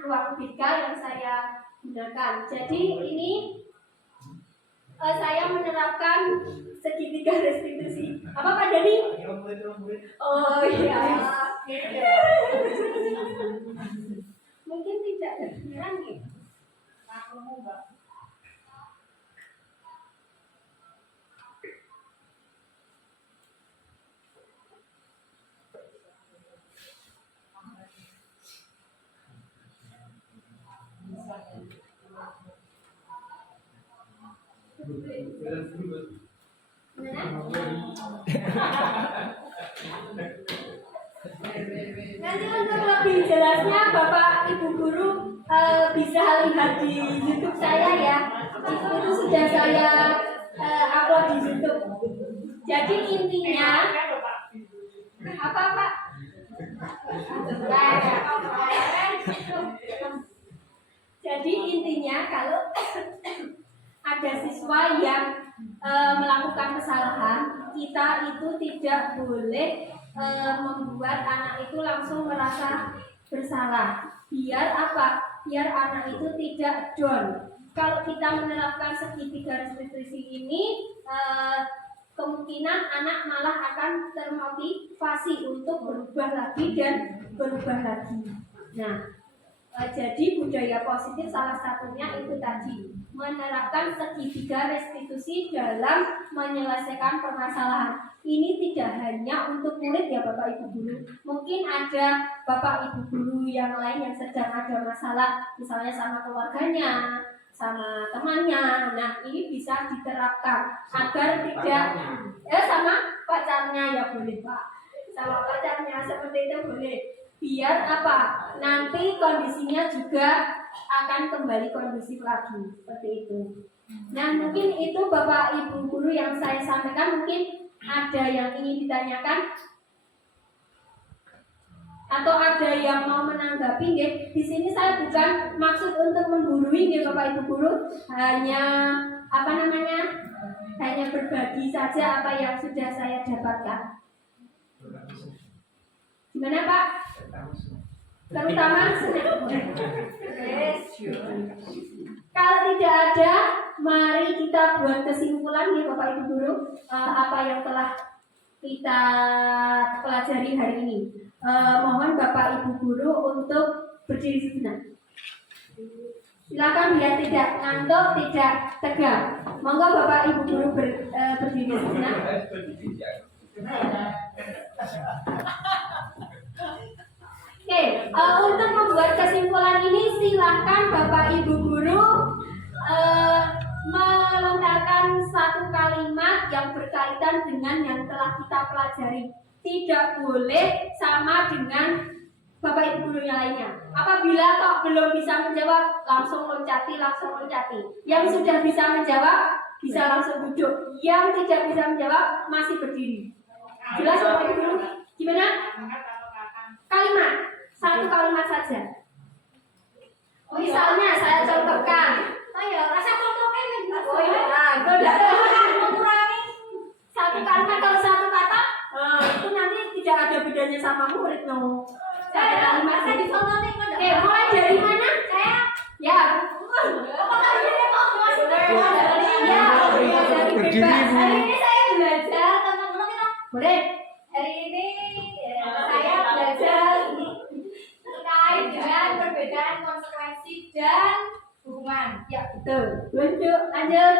ruang BK yang saya gunakan. Jadi ini saya menerapkan segitiga restitusi. Apa Pak Dani? Oh iya. Mungkin tidak kedengeran nih. Nanti untuk lebih jelasnya Bapak Ibu guru bisa lihat di YouTube saya ya. Itu sudah saya upload di YouTube. Jadi intinya apa Pak? Jadi intinya kalau ada siswa yang melakukan kesalahan, kita itu tidak boleh membuat anak itu langsung merasa bersalah. Biar apa? Biar anak itu tidak down. Kalau kita menerapkan segitiga restitusi ini, kemungkinan anak malah akan termotivasi untuk berubah lagi dan berubah lagi. Nah, jadi budaya positif salah satunya itu tadi, menerapkan segitiga restitusi dalam menyelesaikan permasalahan. Ini tidak hanya untuk murid ya Bapak Ibu guru. Mungkin ada Bapak Ibu guru yang lain yang sedang ada masalah, misalnya sama keluarganya, sama temannya. Nah, ini bisa diterapkan agar tidak sama pacarnya ya boleh Pak. Sama pacarnya seperti itu boleh. Biar apa? Nanti kondisinya juga akan kembali kondusif lagi seperti itu. Nah, mungkin itu Bapak Ibu guru yang saya sampaikan. Mungkin ada yang ingin ditanyakan atau ada yang mau menanggapi nggih. Di sini saya bukan maksud untuk menggurui nggih Bapak Ibu guru, hanya hanya berbagi saja apa yang sudah saya dapatkan. Gimana Pak? Terutama kalau tidak ada, mari kita buat kesimpulan ya Bapak Ibu guru, apa yang telah kita pelajari hari ini. Mohon Bapak Ibu guru untuk berdiri sejenak. Silakan biar tidak ngantuk, tidak tegang. Monggo Bapak Ibu guru berdiri sejenak. Oke, untuk membuat kesimpulan ini silahkan Bapak Ibu Guru melontarkan satu kalimat yang berkaitan dengan yang telah kita pelajari. Tidak boleh sama dengan Bapak Ibu Guru yang lainnya. Apabila kok belum bisa menjawab, langsung loncati. Yang sudah bisa menjawab, bisa langsung duduk. Yang tidak bisa menjawab, masih berdiri. Jelas Bapak Ibu Guru? Gimana? Kalimat, satu kalimat saja. Misalnya saya contohkan. Ayo, rasa contohnya ini. Oh iya, mengurangi satu kalimat kalau satu kata, itu nanti tidak ada bedanya sama murid no. Satu kalimat saya dicontohin. Oke, mulai dari mana? Saya. Ya. Ya, dari bebas. Hari ini saya belajar teman-teman kita. Boleh. Hari ini saya belajar terkait dengan perbedaan konsekuensi dan hubungan. Ya, betul. Lanjut.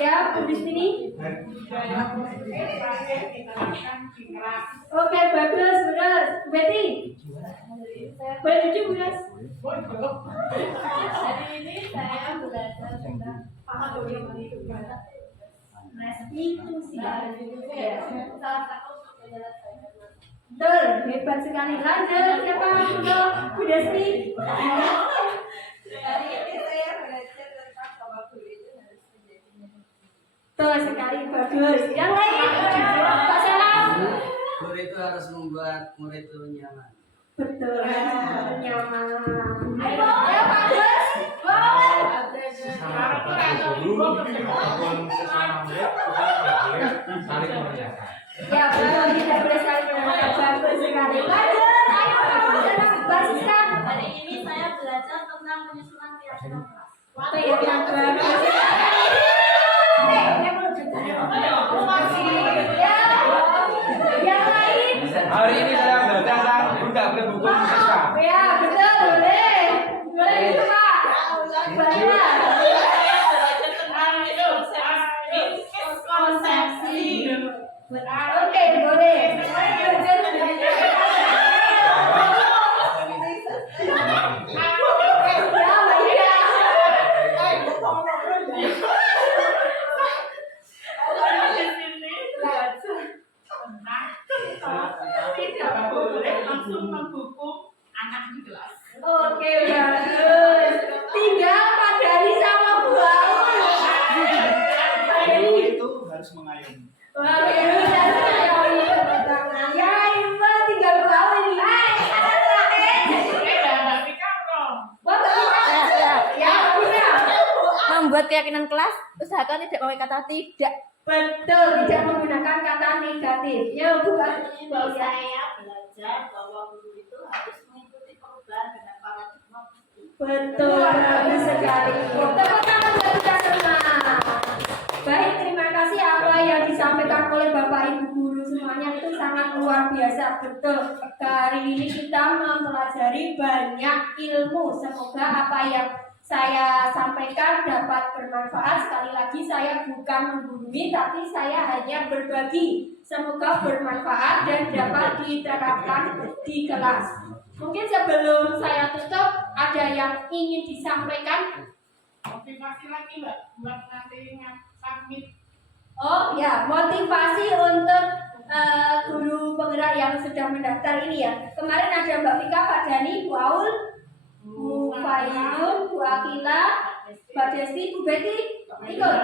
Ya, di sini. Oke, bagus. Betty. Boleh jujur, Buras? Hari ini saya belajar tentang Restitusi. salah satu penjelasan. Betul, hebat sekali. Lanjut, siapa? Bu Desti. Hari ini saya belajar tentang bahwa guru itu harus menjadi Betul sekali, bagus. Yang lain, Pak Salam. Guru itu harus membuat murid itu nyaman. Betul, nyaman. Ayo, Pak Des. Wow. Guru maupun sesama murid kita tidak boleh saling merendahkan. Ya, betul, tidak boleh saling merendahkan. Bagus sekali. Lanjut, ayo, Mbak Siska. Hari ini saya belajar tentang penyusunan keyakinan kelas. Keyakinan bagus. Yang lain. Hari ini saya belajar tentang tidak boleh buku siswa. Ya, betul, boleh. Boleh itu, Pak. Banyak. Konsepsi. Oke, boleh. Ya, Tidak boleh langsung menghukum anak di kelas. Oke, bagus. Tinggal Pak Dani sama Bu Aul. Guru itu harus mengayomi. Wah, udah sekali. Ya, Ibu tinggal Bu Aul ini. Ada terakhir. Wah, ya, bisa. Membuat keyakinan kelas, usahakan tidak pakai kata tidak. Betul, tidak menggunakan kata negatif. Ya, Bu Hari Aul. ini saya belajar bahwa guru itu harus mengikuti perubahan dengan paradigma. Betul, bagus sekali. Tepuk tangan buat kita semua. Baik, terima kasih apa yang disampaikan oleh Bapak Ibu Guru semuanya itu sangat luar biasa. Betul, hari ini kita mempelajari banyak ilmu. Semoga apa yang saya sampaikan dapat bermanfaat. Sekali lagi saya bukan menggurui, tapi saya hanya berbagi. Semoga bermanfaat dan dapat diterapkan di kelas. Mungkin sebelum saya tutup, ada yang ingin disampaikan? Motivasi lagi Mbak buat nanti submit. Oh ya, motivasi untuk guru penggerak yang sudah mendaftar ini ya. Kemarin ada Mbak Vika, Pak Dani, Bu Aul, Bu Fayun, Bu Akila, Mbak Desti, Bu Betty, ikut.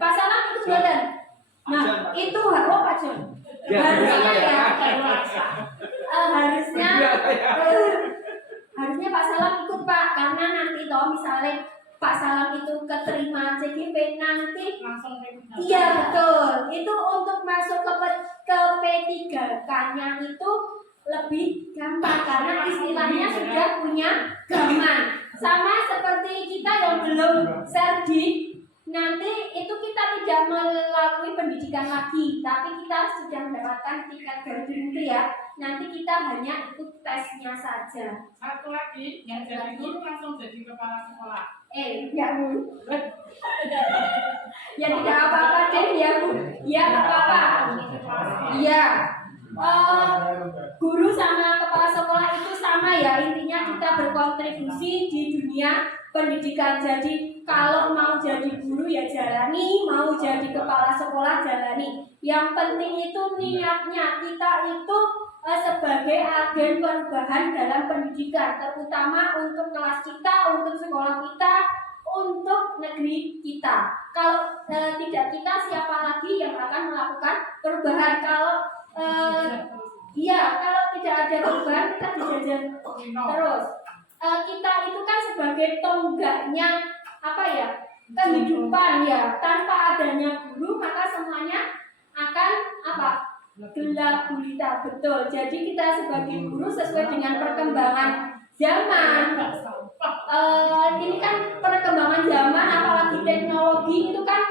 Pak Salam ikut jualan. Nah, itu Pak John. Harusnya ya. Harusnya Pak Salam ikut Pak, karena nanti toh misalnya Pak Salam itu keterima CGP nanti. Langsung Iya betul, itu untuk masuk ke P3K-nya itu lebih gampang karena istilahnya sudah punya gaman. Sama seperti kita yang belum serdi, nanti itu kita tidak melalui pendidikan lagi, tapi kita sudah mendapatkan tiket grading itu ya. Nanti kita hanya ikut tesnya saja. Satu lagi, yang jadi guru langsung jadi kepala sekolah. Ya Bu. Ya tidak apa-apa deh ya Bu. Ya nggak apa-apa. Iya. guru sama kepala sekolah itu sama ya, intinya kita berkontribusi di dunia pendidikan. Jadi kalau mau jadi guru ya jalani, mau jadi kepala sekolah jalani. Yang penting itu niatnya kita itu sebagai agen perubahan dalam pendidikan, terutama untuk kelas kita, untuk sekolah kita, untuk negeri kita. Kalau tidak kita, siapa lagi yang akan melakukan perubahan? Kalau kalau tidak ada perubahan, kita dijajah terus. Kita itu kan sebagai tonggaknya kehidupan ya. Tanpa adanya guru maka semuanya akan gelap gulita, betul. Jadi kita sebagai guru sesuai dengan perkembangan zaman. Ini kan perkembangan zaman, apalagi teknologi itu kan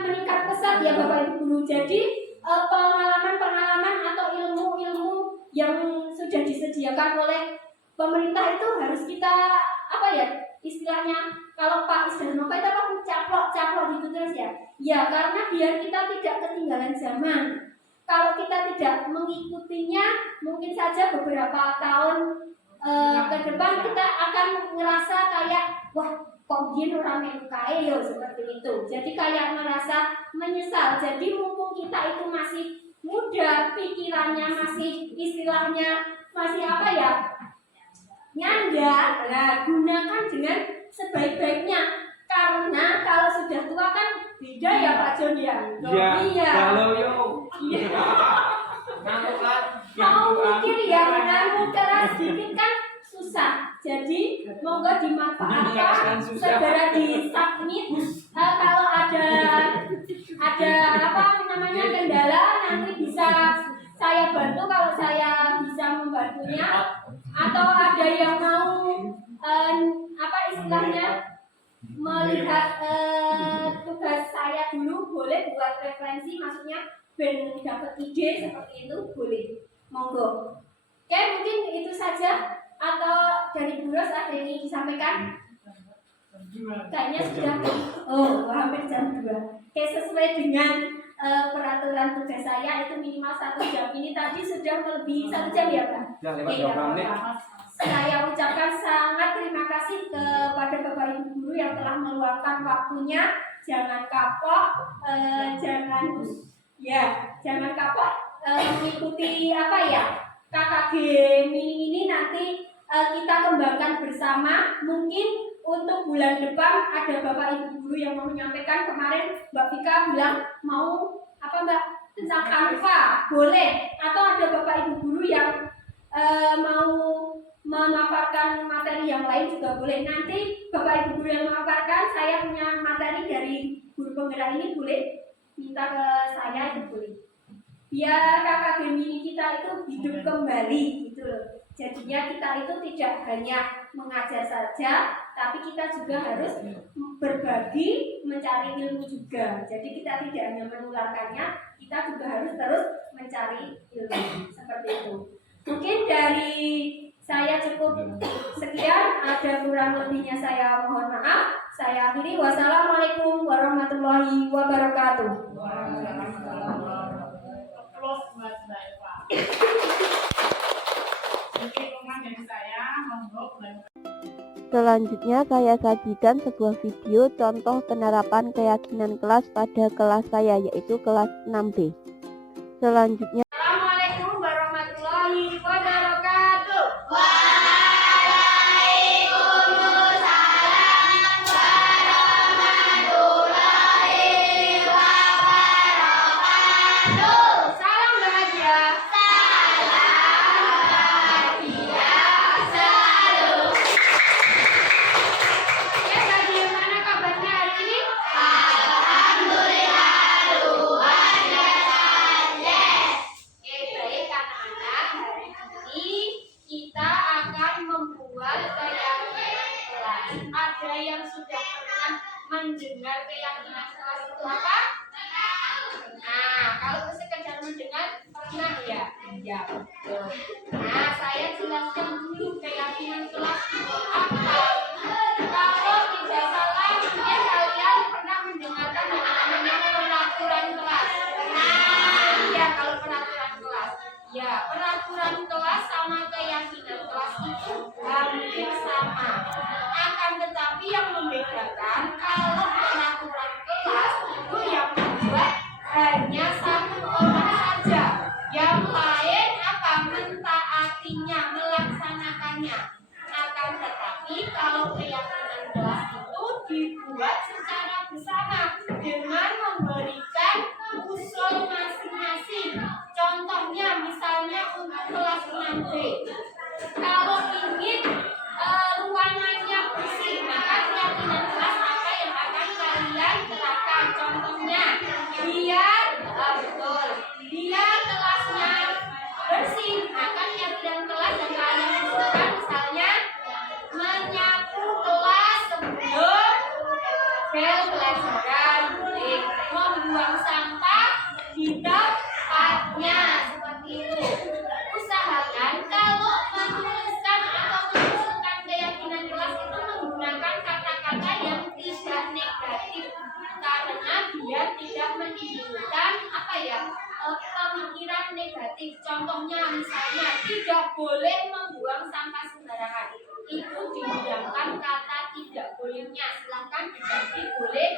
meningkat pesat ya Bapak Ibu guru. Jadi pengalaman atau ilmu-ilmu yang sudah disediakan oleh pemerintah itu harus kita istilahnya kalau Pak Isdarnova itu caplok gitu terus ya. Ya karena biar kita tidak ketinggalan zaman. Kalau kita tidak mengikutinya, mungkin saja beberapa tahun ke depan kita akan ngerasa kayak wah kok gini orang melukai yo seperti itu. Jadi kayak merasa menyesal. Jadi mumpung kita itu masih muda, pikirannya masih istilahnya masih nyanda. Nah, gunakan dengan sebaik-baiknya. Karena kalau sudah tua kan beda ya Pak Jon ya. Iya. Kalau yo. Mau mikir ya menanggung keras sedikit kan susah. Jadi monggo dimanfaatkan segera di-submit. Kalau ada kendala nanti bisa saya bantu kalau saya bisa membantunya. Atau ada yang mau melihat tugas saya dulu, boleh buat referensi, maksudnya ben dapat ide seperti itu boleh, monggo. Oke, mungkin itu saja. Atau dari Bu Ros ada yang ingin disampaikan? Kayaknya sudah hampir jam 2. Oke, sesuai dengan peraturan tugas saya itu minimal 1 jam. Ini tadi sudah melebihi 1 jam ya Pak? Saya ucapkan sangat terima kasih kepada Bapak Ibu guru yang telah meluangkan waktunya. Jangan kapok, jangan kapok mengikuti KKG Mini ini nanti kita kembangkan bersama. Mungkin untuk bulan depan ada Bapak Ibu guru yang mau menyampaikan. Kemarin Mbak Vika bilang mau tentang Canva, boleh. Atau ada Bapak Ibu guru yang mau memaparkan materi yang lain juga boleh. Nanti Bapak Ibu guru yang memaparkan, saya punya materi dari guru penggerak ini, boleh minta ke saya itu boleh. Biar KKG Mini kita itu hidup kembali gitu loh. Jadinya kita itu tidak hanya mengajar saja, tapi kita juga harus berbagi, mencari ilmu juga. Jadi kita tidak hanya menularkannya, kita juga harus terus mencari ilmu. Seperti itu. Mungkin dari saya cukup sekian, ada kurang lebihnya saya mohon maaf. Saya akhiri, wassalamualaikum warahmatullahi wabarakatuh. Selanjutnya saya sajikan sebuah video contoh penerapan keyakinan kelas pada kelas saya, yaitu kelas 6B. Selanjutnya, Assalamualaikum warahmatullahi wabarakatuh. Salam bahagia. Ya, bagaimana kabarnya hari ini? Oke, baik anak-anak. Hari ini kita akan membuat keyakinan kelas. Ada yang sudah pernah mendengar keyakinan kelas itu apa? Nah, kalau sekedar mendengar pernah ya? Ya, betul. Nah, saya jelaskan dulu keyakinan kelas itu apa. Kalau tidak salah, mungkin kalian pernah mendengarkan yang namanya peraturan kelas. Iya, kalau peraturan kelas. Ya, peraturan bel pelajaran, boleh membuang sampah di tempatnya seperti itu. Usahakan kalau menuliskan atau menunjukkan keyakinan kelas itu menggunakan kata-kata yang tidak negatif, karena biar tidak menimbulkan pemikiran negatif. Contohnya misalnya tidak boleh membuang sampah sembarangan, itu dihilangkan kata tidak bolehnya, silahkan diganti boleh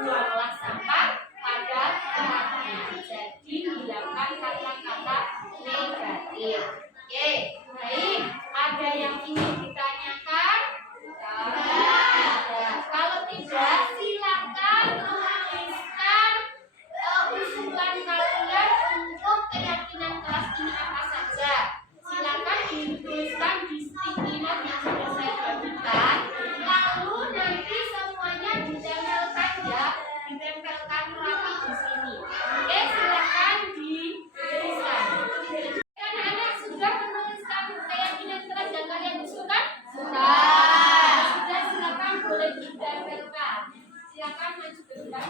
buanglah sampah pada tempatnya. Jadi hilangkan kata-kata negatif. Oke, baik. Ada yang ingin ditanyakan? Tidak. Kalau tidak, silakan menuliskan usulan kalian untuk keyakinan kelas ini apa saja. Silakan dituliskan di sticky note yang sudah saya bagikan. Lalu nanti semuanya ditempelkan ya, ditempelkan rapi di sini. Oke, silakan dituliskan. Anak-anak sudah menuliskan keyakinan kelas yang kalian usulkan? Sudah, silakan boleh ditempelkan. Silakan maju ke depan.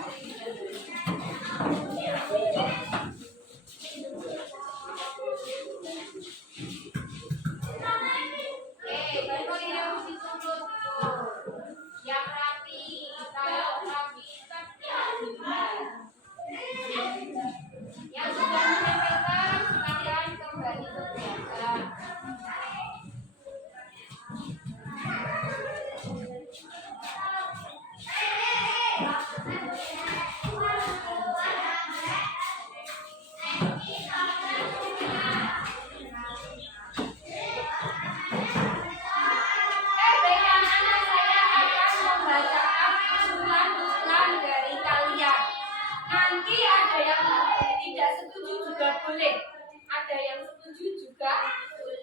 Baru yang ditutup yang rapi, kalau rapi tapi yang sudah menempelkan kalian kembali ke belakang. Nanti ada yang tidak setuju juga boleh, ada yang setuju juga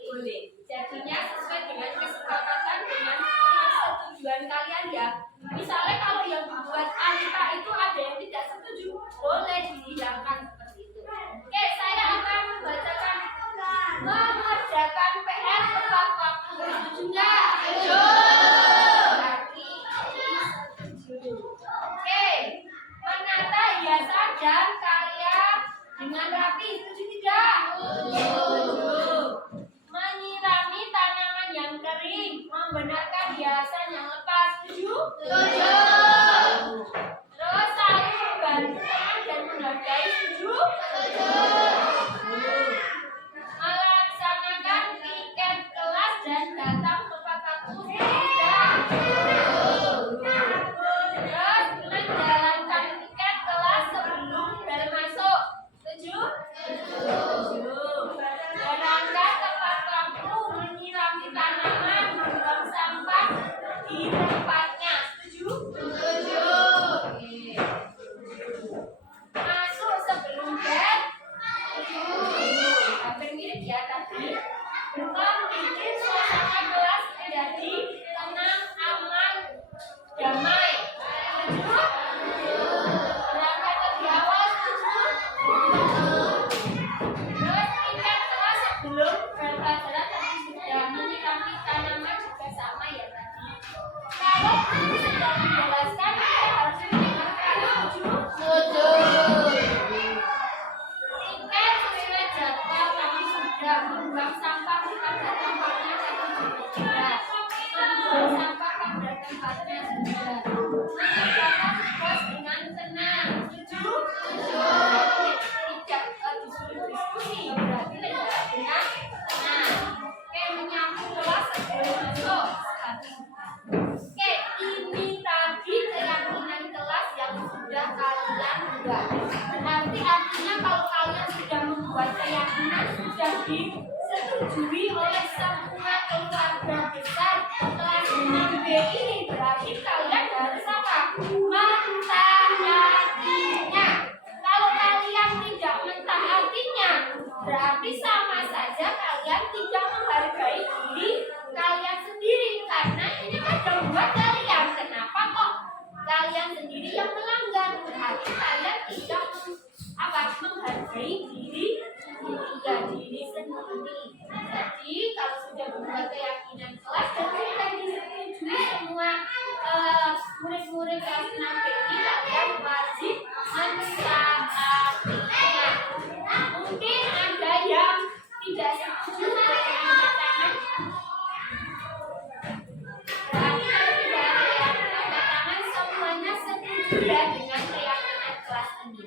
boleh. Jadinya sesuai dengan kesepakatan dengan persetujuan kalian ya. Misalnya kalau yang dibuat Anita itu ada yang tidak setuju, boleh dihilangkan seperti itu. Oke, saya akan membacakan mengerjakan PR tepat waktu. Setuju nggak? Setuju. Berarti setuju. Oke. Menata hiasan dan karya dengan rapi, setuju tidak? Setuju. Menyirami tanaman yang kering, membenarkan hiasan yang lepas, setuju? Setuju. Terus saling membantu dan menghargai, setuju? Setuju. Melaksanakan piket kelas dan datang tepat waktu, tidak? Terus menjalankan piket kelas sebelum bel masuk, setuju? Setuju. Berangkat tepat waktu, menyirami tanaman, membuang sampah di tempatnya, setuju? Setuju. Masuk sebelum bel, setuju. Hampir mirip ya tadi. Membuat suasana kelas menjadi tenang, aman, damai, setuju? Berangkat lebih awal, setuju? Terus piket kelas sebelum berpelajaran tadi sudah menyirami tanaman juga sama ya tadi. Kalau guru sudah menjelaskan, harus mendengarkan, setuju? Setuju. Piket sesuai jadwal tadi sudah, membuang sampah pada tempatnya tadi sudah, membuang sampah pada tempatnya sudah, mengerjakan tugas dengan tenang, setuju? Setuju. Tidak disuruh diskusi, berarti negara dengan tenang. Oke, menyapu kelas sebelum masuk. Oke, ini tadi keyakinan kelas yang sudah kalian buat. Berarti artinya kalau kalian sudah membuat keyakinan sudah disetujui oleh semua keluarga besar kelas 6B ini, berarti kalian harus apa? Mentaatinya. Kalau kalian tidak mentaatinya, berarti sama saja kalian tidak menghargai diri kalian sendiri, karena ini kan membuat kalian. Kenapa kok kalian sendiri yang melanggar? Berarti kalian tidak menghargai diri sendiri. Jadi kalau sudah membuat keyakinan kelas dan sudah disetujui semua murid-murid kelas 6 ini kalian wajib mentaatinya. Mungkin ada yang tidak setuju dengan angkat tangan. Berarti kalau tidak ada yang angkat tangan, semuanya setuju ya dengan keyakinan kelas ini.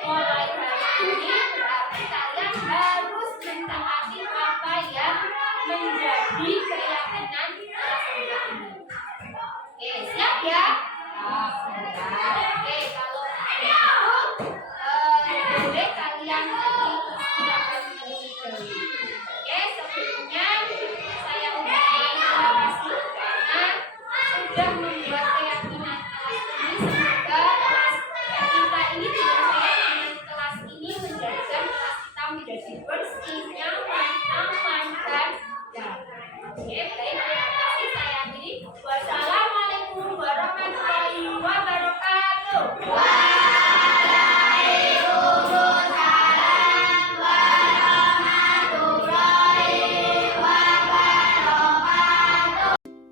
Mulai hari ini berarti kalian harus mentaati apa yang menjadi keyakinan kelas kita ini. Oke, siap ya? Oke, kalau begitu boleh kalian istirahat terlebih dahulu. Oke, sebelumnya saya ucapkan terima kasih karena sudah membuat keyakinan kelas ini. Semoga kelas kita ini dengan keyakinan kelas ini menjadikan kelas kita menjadi bersih, nyaman, aman, dan damai. Oke, baik, terima kasih. Saya akhiri. Wassalamualaikum warahmatullahi wabarakatuh.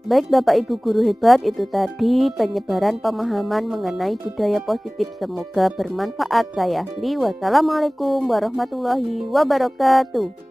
Baik Bapak Ibu guru hebat, itu tadi penyebaran pemahaman mengenai budaya positif. Semoga bermanfaat. Saya akhiri. Wassalamualaikum warahmatullahi wabarakatuh.